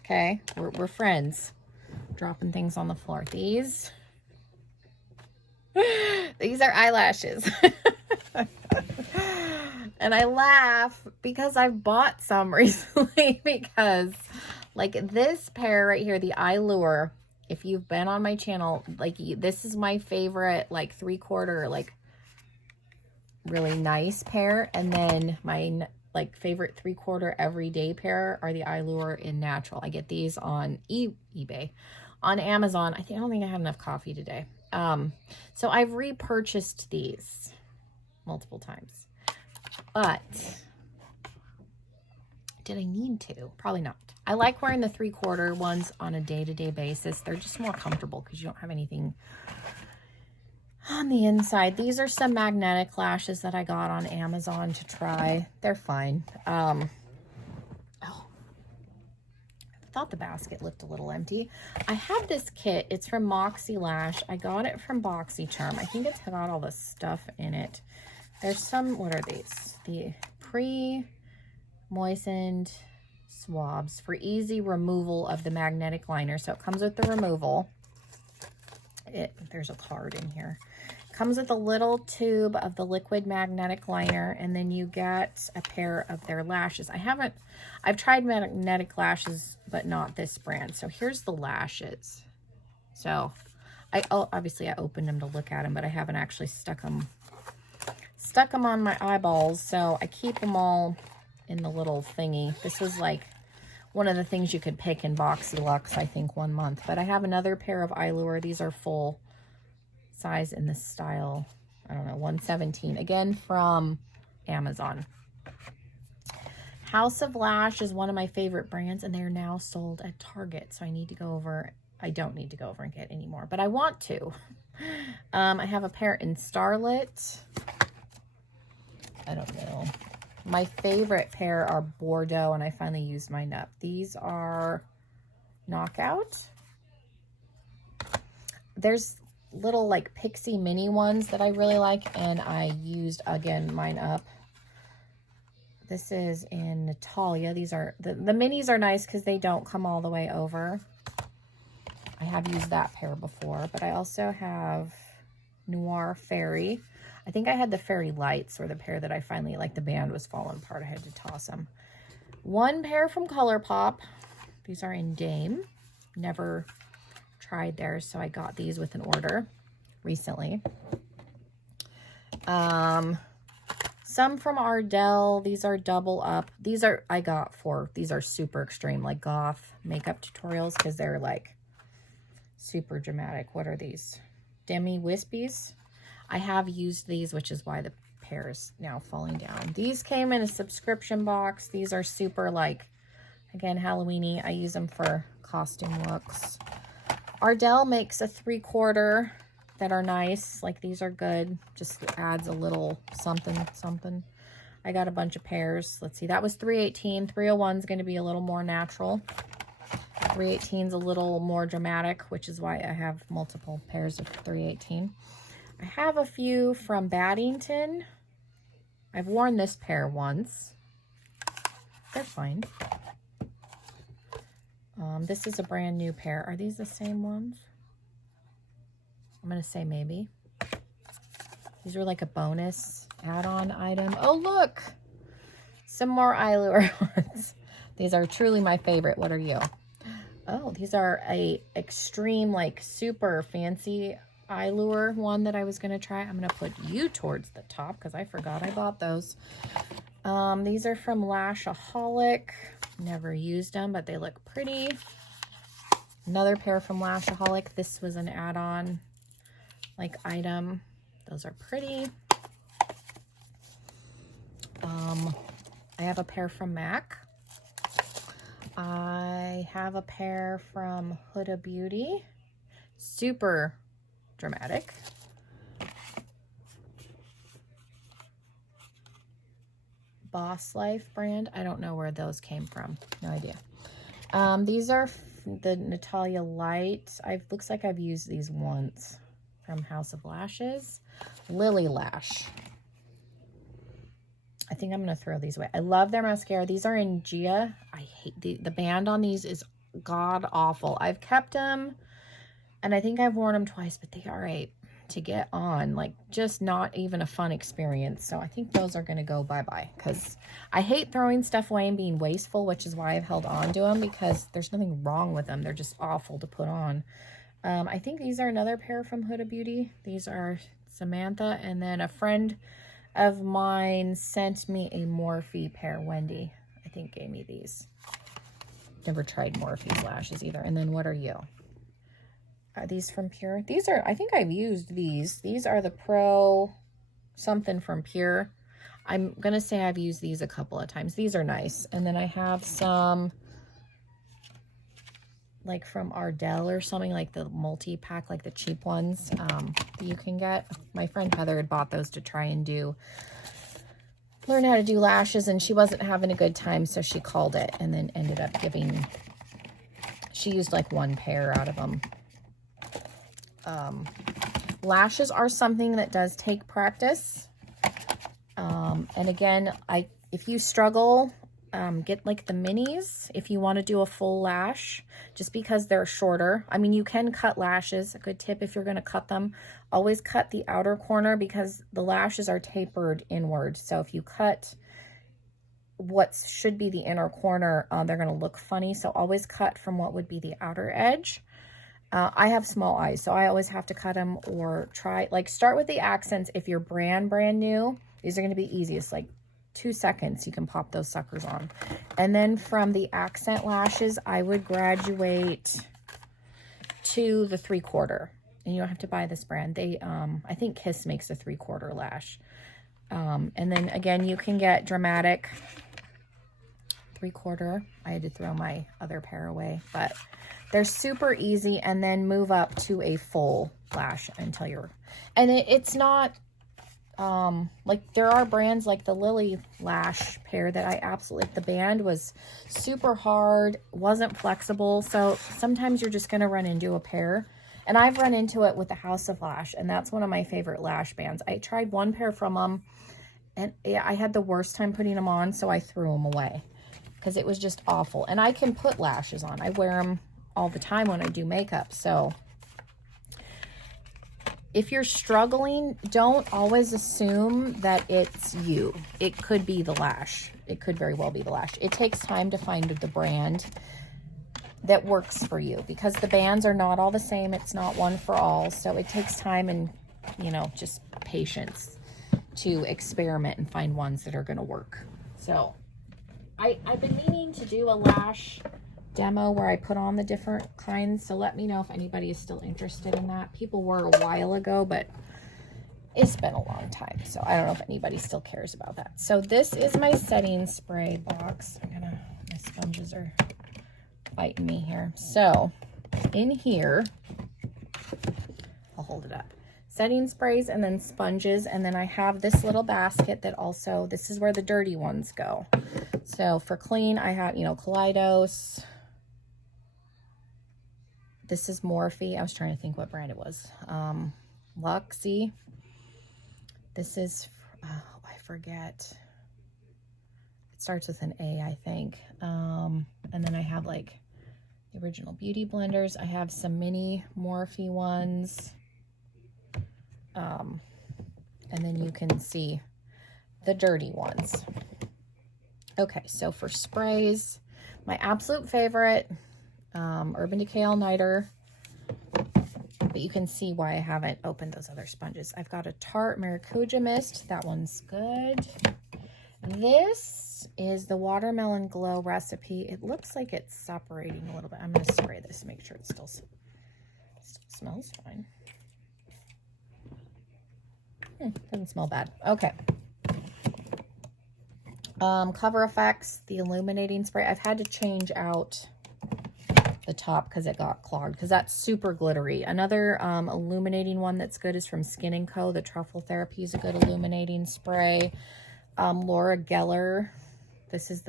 Okay, we're friends. Dropping things on the floor. These are eyelashes. And I laugh because I've bought some recently because like this pair right here, the Eyelure, if you've been on my channel, like this is my favorite like 3/4 like really nice pair, and then my like favorite 3/4 everyday pair are the Eyelure in natural. I get these on eBay. On Amazon, I don't think I had enough coffee today. So I've repurchased these multiple times. But did I need to? Probably not. I like wearing the 3/4 ones on a day-to-day basis. They're just more comfortable because you don't have anything on the inside. These are some magnetic lashes that I got on Amazon to try. They're fine. Oh, I thought the basket looked a little empty. I have this kit. It's from Moxie Lash. I got it from BoxyCharm. I think it's got all the stuff in it. There's some, what are these? The pre-moistened swabs for easy removal of the magnetic liner. So it comes with the removal. There's a card in here. Comes with a little tube of the liquid magnetic liner, and then you get a pair of their lashes. I've tried magnetic lashes, but not this brand. So here's the lashes. So obviously I opened them to look at them, but I haven't actually stuck them on my eyeballs. So I keep them all in the little thingy. This was like one of the things you could pick in BoxyLuxe, I think, 1 month. But I have another pair of Eyelure. These are full size in this style. I don't know, 117. Again, from Amazon. House of Lash is one of my favorite brands, and they're now sold at Target. So I need to go over. I don't need to go over and get any more, but I want to. I have a pair in Starlit. I don't know. My favorite pair are Bordeaux, and I finally used mine up. These are Knockout. There's little like pixie mini ones that I really like, and I used, again, mine up. This is in Natalia. These are, the minis are nice because they don't come all the way over. I have used that pair before, but I also have Noir Fairy. I think I had the Fairy Lights, or the pair that I finally, like, the band was falling apart. I had to toss them. One pair from ColourPop. These are in Dame. Never tried theirs, so I got these with an order recently. Some from Ardell. These are double up. These are, these are super extreme, like goth makeup tutorials, because they're like super dramatic. What are these? Demi Wispies. I have used these, which is why the pair is now falling down. These came in a subscription box. These are super, like, again, Halloween-y. I use them for costume looks. Ardell makes a 3/4 that are nice. Like, these are good. Just adds a little something. I got a bunch of pairs. Let's see. That was $3.18. 301 is going to be a little more natural. 318 is a little more dramatic, which is why I have multiple pairs of 318. I have a few from Baddington. I've worn this pair once. They're fine. This is a brand new pair. Are these the same ones? I'm going to say maybe. These were like a bonus add-on item. Oh, look! Some more Eyelure ones. These are truly my favorite. What are you? Oh, these are a extreme, like, super fancy Eyelure one that I was going to try. I'm going to put you towards the top because I forgot I bought those. These are from Lashaholic. Never used them, but they look pretty. Another pair from Lashaholic. This was an add-on, like, item. Those are pretty. I have a pair from MAC. I have a pair from Huda Beauty. Super dramatic. Boss Life brand. I don't know where those came from. No idea. These are the Natalia Light. Looks like I've used these once, from House of Lashes. Lily Lash. I think I'm going to throw these away. I love their mascara. These are in Gia. I hate the band on these is god awful. I've kept them, and I think I've worn them twice, but they are to get on, like, just not even a fun experience. So I think those are going to go bye-bye, because I hate throwing stuff away and being wasteful, which is why I've held on to them, because there's nothing wrong with them. They're just awful to put on. I think these are another pair from Huda Beauty. These are Samantha, and then a friend of mine sent me a Morphe pair. Wendy, I think, gave me these. Never tried Morphe's lashes either. And then what are you? Are these from Pure? These are, I think I've used these. These are the Pro something from Pure. I'm going to say I've used these a couple of times. These are nice. And then I have some like from Ardell or something, like the multi-pack, like the cheap ones that you can get. My friend Heather had bought those to try and learn how to do lashes, and she wasn't having a good time, so she called it and then ended up she used like one pair out of them. Lashes are something that does take practice. And again, if you struggle, get like the minis if you want to do a full lash, just because they're shorter. I mean, you can cut lashes. A good tip, if you're going to cut them, always cut the outer corner, because the lashes are tapered inward. So if you cut what should be the inner corner, they're going to look funny. So always cut from what would be the outer edge. I have small eyes, so I always have to cut them, or start with the accents. If you're brand new, these are going to be easiest, like 2 seconds, you can pop those suckers on. And then from the accent lashes, I would graduate to the 3/4. And you don't have to buy this brand. They, I think Kiss makes a 3/4 lash. And then again, you can get Dramatic 3/4. I had to throw my other pair away, but they're super easy. And then move up to a full lash until and it's not, like there are brands like the Lily lash pair that I absolutely, the band was super hard, wasn't flexible. So sometimes you're just going to run into a pair, and I've run into it with the House of Lash, and that's one of my favorite lash bands. I tried one pair from them, and I had the worst time putting them on, so I threw them away because it was just awful. And I can put lashes on. I wear them all the time when I do makeup. So if you're struggling, don't always assume that it's you. It could be the lash. It could very well be the lash. It takes time to find the brand that works for you, because the bands are not all the same. It's not one for all. So it takes time and, just patience to experiment and find ones that are going to work. So I've been meaning to do a lash demo where I put on the different kinds, so let me know if anybody is still interested in that. People were a while ago, but it's been a long time, so I don't know if anybody still cares about that. So this is my setting spray box. My sponges are biting me here. So in here, I'll hold it up. Setting sprays and then sponges, and then I have this little basket that also, this is where the dirty ones go. So for clean, I have, Kaleidos. This is Morphe. I was trying to think what brand it was. Luxie. This is, I forget. It starts with an A, I think. And then I have like the original Beauty Blenders. I have some mini Morphe ones. And then you can see the dirty ones. Okay, so for sprays, my absolute favorite, Urban Decay All Nighter. But you can see why I haven't opened those other sponges. I've got a Tarte Maracuja Mist. That one's good. This is the Watermelon Glow recipe. It looks like it's separating a little bit. I'm going to spray this to make sure it still smells fine. Doesn't smell bad. Okay. Cover FX, the illuminating spray. I've had to change out the top because it got clogged, because that's super glittery. Another illuminating one that's good is from Skin & Co. The Truffle Therapy is a good illuminating spray. Laura Geller. This is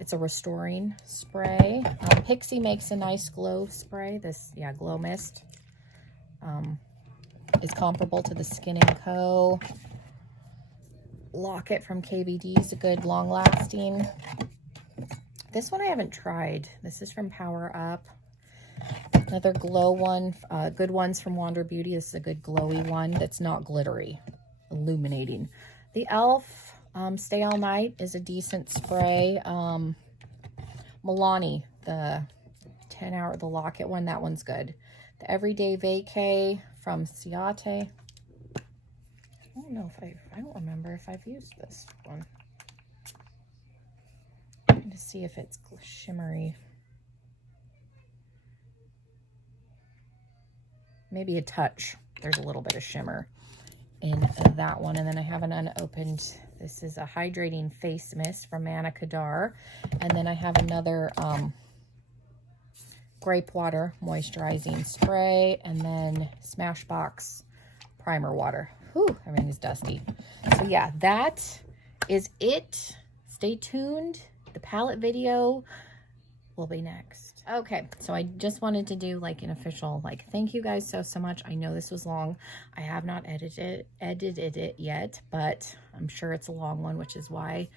it's a restoring spray. Pixie makes a nice glow spray. Glow Mist. Is comparable to the Skin & Co. Locket from KVD is a good long-lasting. This one I haven't tried. This is from Power Up. Another glow one. Good ones from Wander Beauty. This is a good glowy one that's not glittery. Illuminating. The e.l.f. Stay All Night is a decent spray. Milani, the 10-hour, the Locket one, that one's good. The Everyday Vacay from Ciate. I don't know if I don't remember if I've used this one. To see if it's shimmery. Maybe a touch. There's a little bit of shimmer in that one. And then I have an unopened, this is a hydrating face mist from Manna Kadar. And then I have another Grape Water Moisturizing Spray, and then Smashbox Primer Water. Whew, everything is dusty. So yeah, that is it. Stay tuned. The palette video will be next. Okay, so I just wanted to do like an official, like, thank you guys so much. I know this was long. I have not edited it yet, but I'm sure it's a long one, which is why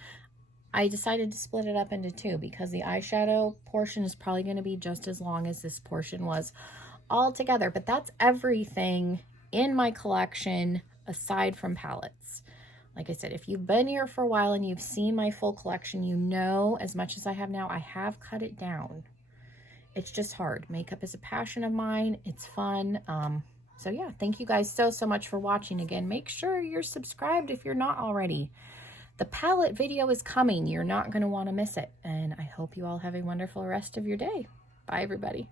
I decided to split it up into two, because the eyeshadow portion is probably going to be just as long as this portion was all together. But that's everything in my collection aside from palettes. Like I said, if you've been here for a while and you've seen my full collection, you know, as much as I have now, I have cut it down. It's just hard. Makeup is a passion of mine. It's fun. So yeah, thank you guys so much for watching. Again, make sure you're subscribed if you're not already. The palette video is coming. You're not going to want to miss it. And I hope you all have a wonderful rest of your day. Bye, everybody.